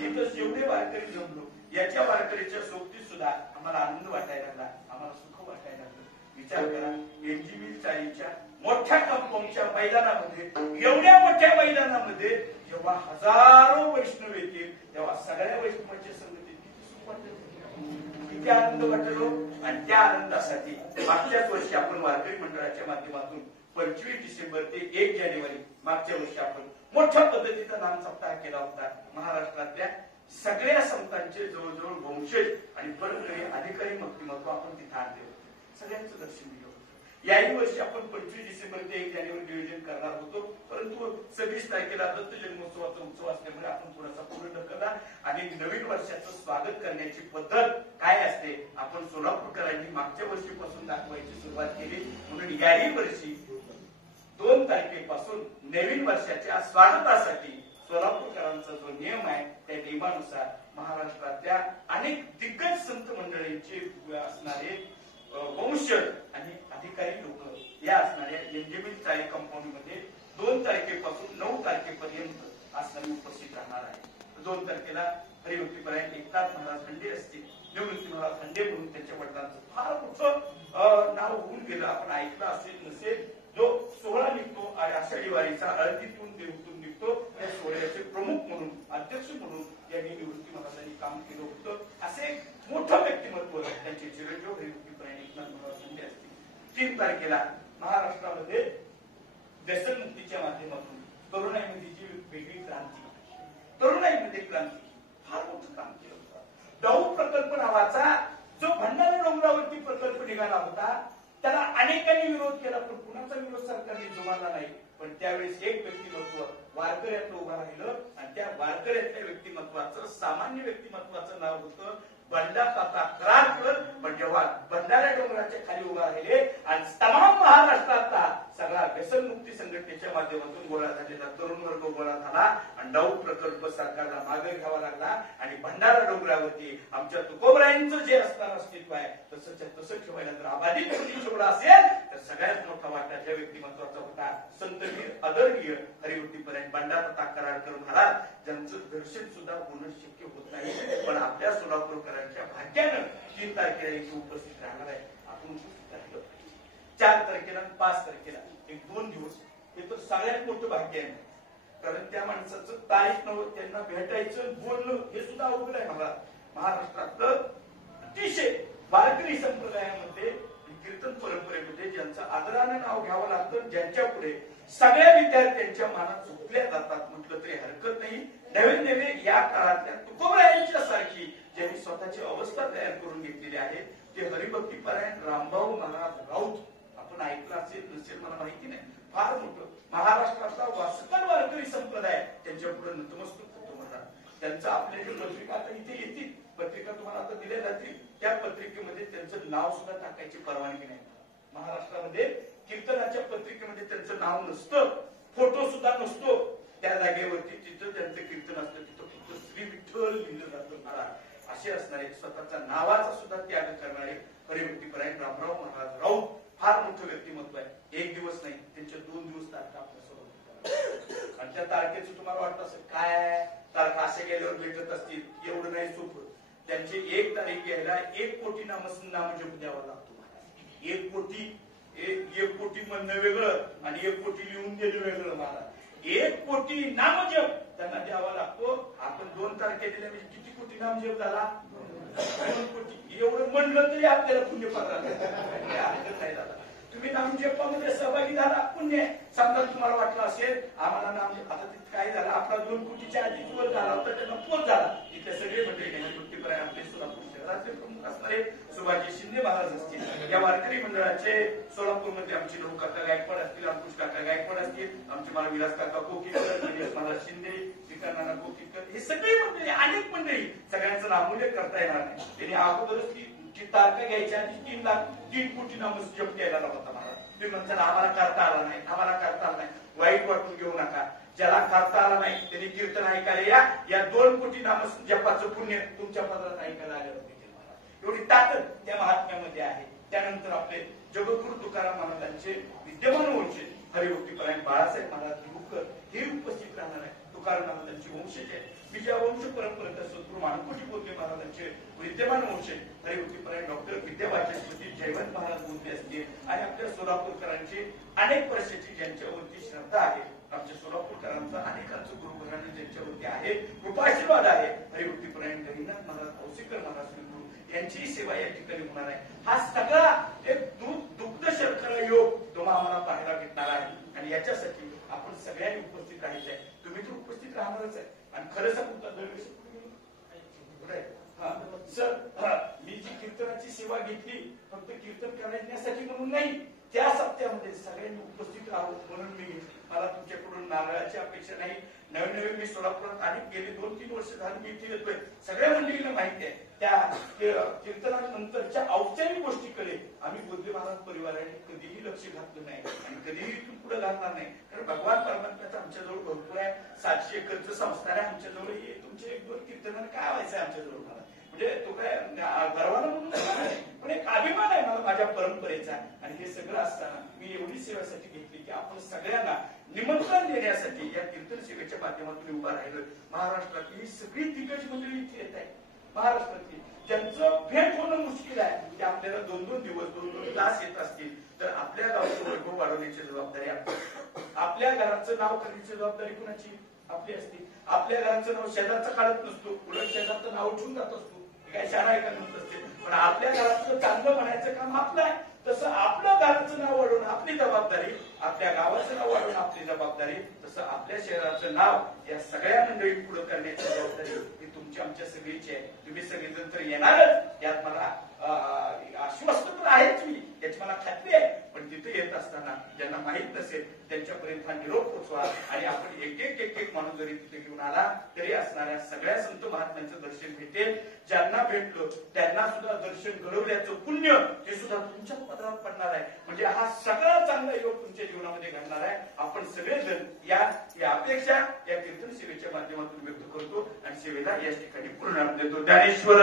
इथं जेवढे वारकरी जमलो याच्या वारकरीच्या सोबतीत सुद्धा आम्हाला आनंद वाटायला लागला, आम्हाला सुख वाटायला लागलं. विचार करा, एनजीबी चाळीच्या मोठ्या कंपाऊंडच्या मैदानामध्ये, एवढ्या मोठ्या मैदानामध्ये जेव्हा हजारो वैष्णव येतील तेव्हा सगळ्या वैष्णवांच्या संगतीत किती सुख वाटेल, किती आनंद वाटलो. आणि त्या आनंदासाठी मागच्याच वर्षी आपण वारकरी मंडळाच्या माध्यमातून 25 डिसेंबर ते 1 जानेवारी मागच्या वर्षी आपण मोठ्या पद्धतीचा नाम सप्ताह केला होता. महाराष्ट्रातल्या सगळ्या संतांचे जवळजवळ वंशज आणि परंपरे अधिकारी व्यक्तिमत्व आपण तिथे आणले होते, सगळ्यांचं दर्शन दिलं होतं. याही वर्षी आपण 25 डिसेंबर ते 1 जानेवारी नियोजन करणार होतो, परंतु 26 तारखेला दत्त जन्मोत्सवाचा उत्सव असल्यामुळे आपण थोडासा पुढे ढकलला. आणि नवीन वर्षाचं स्वागत करण्याची पद्धत काय असते आपण सोलापूरकरांनी मागच्या वर्षीपासून दाखवायची सुरुवात केली. म्हणून याही वर्षी 2 तारखेपासून नवीन वर्षाच्या स्वागतासाठी सोलापूरकरांचा जो नियम आहे त्या नियमानुसार महाराष्ट्रातल्या अनेक दिग्गज संत मंडळींचे असणारे वंशज आणि अधिकारी लोक या असणाऱ्या एनजीबी चाळी कंपाऊंड मध्ये 2 तारखेपासून 9 तारखेपर्यंत असणारे उपस्थित राहणार आहे. 2 तारखेला हरिभक्तीपरायण एकनाथ महाराज खंडे असतील, निवृत्ती महाराज खंडे म्हणून त्यांच्या वडिलांचं फार मोठं नाव होऊन गेलं, आपण ऐकलं असेल नसेल. जो सोहळा निघतो आषाढी वारीचा हळदीतून देवतून निघतो त्या सोहळ्याचे प्रमुख म्हणून अध्यक्ष म्हणून यांनी निवृत्ती महाराजांनी काम केलं होतं. असे एक मोठं व्यक्तिमत्व त्यांचे चिरंजीव हरिभक्तीपरायण एकनाथ महाराज खंडे असतील. 3 तारखेला महाराष्ट्रामध्ये व्यसनमुक्तीच्या माध्यमातून तरुणाईमध्ये जी वेगळी क्रांती, तरुणाईमध्ये क्रांती फार मोठं काम केलं होतं. डाऊ प्रकल्प नावाचा जो भंडारा डोंगरावरती प्रकल्प निघाला होता त्याला अनेकांनी विरोध केला, पण कुणाचा विरोध सरकारने जुमानला नाही. पण त्यावेळेस एक व्यक्तिमत्व वारकऱ्यातलं उभं राहिलं आणि त्या वारकऱ्यातल्या व्यक्तिमत्वाचं सामान्य व्यक्तिमत्वाचं नाव होतं बंडाकाका कराडकर. पण जेव्हा भंडारा डोंगराच्या खाली उभा राहिले आणि तमाम महाराष्ट्रातला सगळा व्यसनमुक्ती संघटनेच्या माध्यमातून गोळा झालेला तरुण वर्ग गोळा झाला आणि डाऊ प्रकल्प सरकारला मागे घ्यावा लागला आणि भंडारा डोंगरावरती आमच्या तुकोबरायांचं जे असणारं अस्तित्व आहे तसं ठेवायला जर अबाधित ठेवला असेल तर सगळ्यात मोठा वाटा ज्या व्यक्तिमत्वाचा होता संतवीर आदरणीय हरिभक्तीपरायण बंडाकाका कराडकर महाराज, ज्यांचं दर्शन सुद्धा होणं शक्य होत नाही. पण आपल्या सोलापूरकरांच्या भाग्यानं 3 तारखेला इथे उपस्थित राहणार आहे, आपण उपस्थित राहिलं पाहिजे. 4 तारखेला 5 तारखेला एक 2 दिवस हे तर सगळ्यात मोठं भाग्य आहे. कारण त्या माणसाचं तारीख नव्हतं, त्यांना भेटायचं बोलणं हे सुद्धा अवघड आहे. महाराष्ट्रातलं अतिशय वारकरी संप्रदायामध्ये कीर्तन परंपरेमध्ये ज्यांचं आदरानं नाव घ्यावं लागतं, ज्यांच्या पुढे सगळ्या विद्यार्थ्यांच्या मनात झोपल्या जातात म्हटलं तरी हरकत नाही. नवीन नवे या काळातल्या तुकोबरायांच्या सारखी ज्यांनी स्वतःची अवस्था तयार करून घेतलेली आहे ते हरिभक्तीपरायण रामभाऊ महाराज राऊत. आपण ऐकलं असेल नसेल मला माहिती नाही, फार मोठं महाराष्ट्रातला वासकर वारकरी संप्रदाय त्यांच्या पुढे नतमस्तक होतो महाराज. त्यांचं आपल्या जे पत्रिका आता इथे येतील, पत्रिका तुम्हाला आता दिल्या जातील, त्या पत्रिकेमध्ये त्यांचं नाव सुद्धा टाकायची परवानगी नाही. महाराष्ट्रामध्ये कीर्तनाच्या पत्रिकेमध्ये त्यांचं नाव नसतं, फोटो सुद्धा नसतो. त्या जागेवरती जिथं त्यांचं कीर्तन असतं तिथं फक्त श्री विठ्ठल लिहिलं जातं महाराज. असे असणारे स्वतःच्या नावाचा सुद्धा त्याग करणारे हरिभक्तीपरायण रामभाऊ महाराज राऊत फार मोठं व्यक्तिमत्व आहे. 1 दिवस नाही, त्यांच्या 2 दिवस तारखा आपल्यासोबत. आणि त्या तारखेचं तुम्हाला वाटत असेल काय तारखा असे गेल्यावर भेटत असतील, एवढं नाही सोपं. त्यांचे 1 तारीख घ्यायला 1 कोटी नामजप द्यावा लागतो. 1 कोटी म्हणणं वेगळं आणि 1 कोटी लिहून देणं वेगळं महाराज. 1 कोटी नामजप त्यांना द्यावा लागतो. आपण 2 तारखे दिल्या म्हणजे किती कोटी नामजप झाला? 2 कोटी. एवढं म्हणलं तरी आपल्याला पुण्य पडणार नाही झाला. तुम्ही नामजपामध्ये सहभागी झाला, पुण्य. समजा तुम्हाला वाटलं असेल आम्हाला नामजप, आता काय झालं, आपला 2 कोटीच्या आधीच वर झाला होता, त्यांना पोच झाला. इथे सगळे मंडळी आपले सोलापूर शहराचे प्रमुख असणारे सुभाषजी शिंदे महाराज असतील, या वारकरी मंडळाचे सोलापूरमध्ये आमचे लोक काका गायकवाड असतील, अंकुश काका गायकवाड असतील, आमचे मला विलास काका कोकीकर, महाराज शिंदे, नाना कोकीकर, हे सगळी मंडळी, अनेक मंडळी, सगळ्यांचं नामोल्लेख करता येणार नाही. त्यांनी अगोदरच ती तारखा घ्यायच्या आधी 3 कोटी नामजप केला होता महाराज. तुम्ही म्हणता आम्हाला करता आला नाही, आम्हाला करता आला नाही, वाईट वाटून घेऊ नका. ज्याला करता आला नाही त्यांनी कीर्तन ऐकायला या 2 कोटी नामजपाचं पुण्य तुमच्या पदरात ऐकायला आलं होते. एवढी ताकद त्या महात्म्यामध्ये आहे. त्यानंतर आपले जगद्गुरु तुकाराम महाराजांचे विद्यमान वंशज हरिभक्तीपरायण बाळासाहेब महाराज देवकर हे उपस्थित राहणार आहे. तुकाराम महाराजांचे वंशज आहेत. विजया वंश परंपरेचा सद्गुरू मानकोटी बोधले महाराजांचे विद्यमान वंशज हरिभक्तीपरायण डॉक्टर विद्यावाचस्पती जयवंत महाराज बोधले असतील आणि आपल्या सोलापूरकरांची अनेक वर्षाची ज्यांच्यावरती श्रद्धा आहे, आमच्या सोलापूरकरांचा अनेकांचं गुरुघराणे ज्यांच्यावरती आहे, कृपाशीर्वाद आहे, हरिभक्तीपरायण गरीनाथ महाराज औसेकर महाराज यांची सेवा या ठिकाणी होणार आहे. हा सगळा एक दुग्ध शर्करा योग तुम्हाला आम्हाला पाहायला भेटणार आहे. आणि याच्यासाठी आपण सगळ्यांनी उपस्थित राहायचं आहे. तुम्ही तर उपस्थित राहणारच आहे. आणि खरं सांगू का, दरवेळेस सर मी जी कीर्तनाची सेवा घेतली फक्त कीर्तन करण्यासाठी म्हणून नाही, त्या सप्त्यामध्ये सगळ्यांनी उपस्थित राहावं म्हणून मी घेतली. मला तुमच्याकडून नारळाची अपेक्षा नाही. नवीन मी सोलापुरात अनेक गेली 2-3 वर्ष झाली मी इथे येतोय. सगळ्या मंडळींना माहिती आहे त्या कीर्तनानंतरच्या औपचारिक गोष्टीकडे आम्ही बोधले महाराज परिवाराने कधीही लक्ष घातलं नाही आणि कधीही इथून पुढे घालणार नाही. कारण भगवान परमात्म्याचा आमच्याजवळ भरपूर आहे. 700 एकरचं संस्थान आहे आमच्याजवळ. हे तुमचे 1-2 कीर्तनाने काय व्हायचं आहे आमच्याजवळ? मला म्हणजे तो काय गर्वाला म्हणून नाही, पण एक अभिमान आहे मला माझ्या परंपरेचा. आणि हे सगळं असताना मी एवढी सेवेसाठी घेतली की आपण सगळ्यांना निमंत्रण देण्यासाठी या कीर्तन सेवेच्या माध्यमातून उभा राहिलो. महाराष्ट्रातली ही सगळी दिग्गज मंडळी इथे येत आहे. महाराष्ट्रातली ज्यांचं भेट होणं मुश्किल आहे ते आपल्याला 2-2 दिवस 2-2 तास येत असतील तर आपल्या गावाचं वैभव वाढवण्याची जबाबदारी आपल्या घराचं नाव करण्याची जबाबदारी कुणाची? आपली असते. आपल्या घराचं नाव शेजारचं काढत नसतो, उलट शेजारचं नाव उठून जात असतो. काय शाळा आहे का नसते, पण आपल्या घराचं चांगलं म्हणायचं काम आपलं आहे. तसं आपलं घराचं नाव वाढवणं आपली जबाबदारी, आपल्या गावाचं नाव वाढवणं आपली जबाबदारी, तसं आपल्या शहराचं नाव या सगळ्या मंडळी पुढे करण्याची जबाबदारी ही तुमची आमच्या सगळीची आहे. तुम्ही सगळेजण तर येणारच यात मला आश्वस्त तर आहेच मी, याची मला खात्री आहे. पण तिथे येत असताना ज्यांना माहित नसेल त्यांच्यापर्यंत हा निरोप पोचवा. आणि आपण एक माणूस जरी तिथे घेऊन आला तरी असणाऱ्या सगळ्या संत महात्म्यांचं दर्शन भेटेल. ज्यांना भेटलो त्यांना सुद्धा दर्शन घडवल्याचं पुण्य हे सुद्धा तुमच्या पदरात पडणार आहे. म्हणजे हा सगळा चांगला योग तुमच्या जीवनामध्ये घडणार आहे. आपण सगळेजण या अपेक्षा या कीर्तन सेवेच्या माध्यमातून व्यक्त करतो आणि सेवेला या ठिकाणी पूर्ण देतो. ज्ञानेश्वर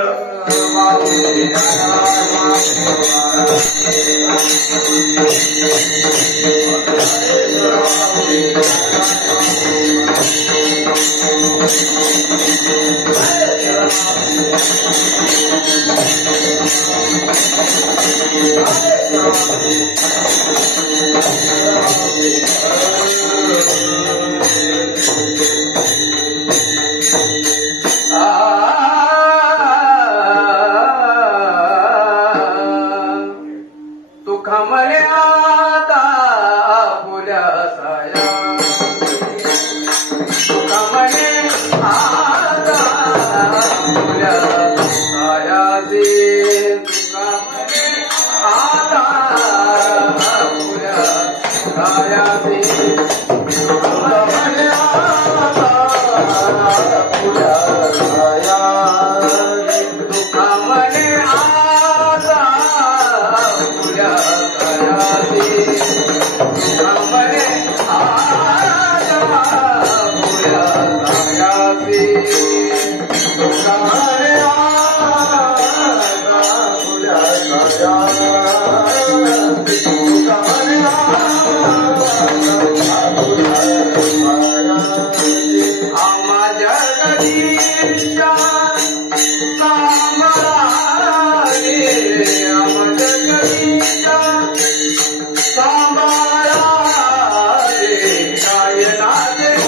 सांभाळा रे काय लागे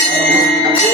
Thank you.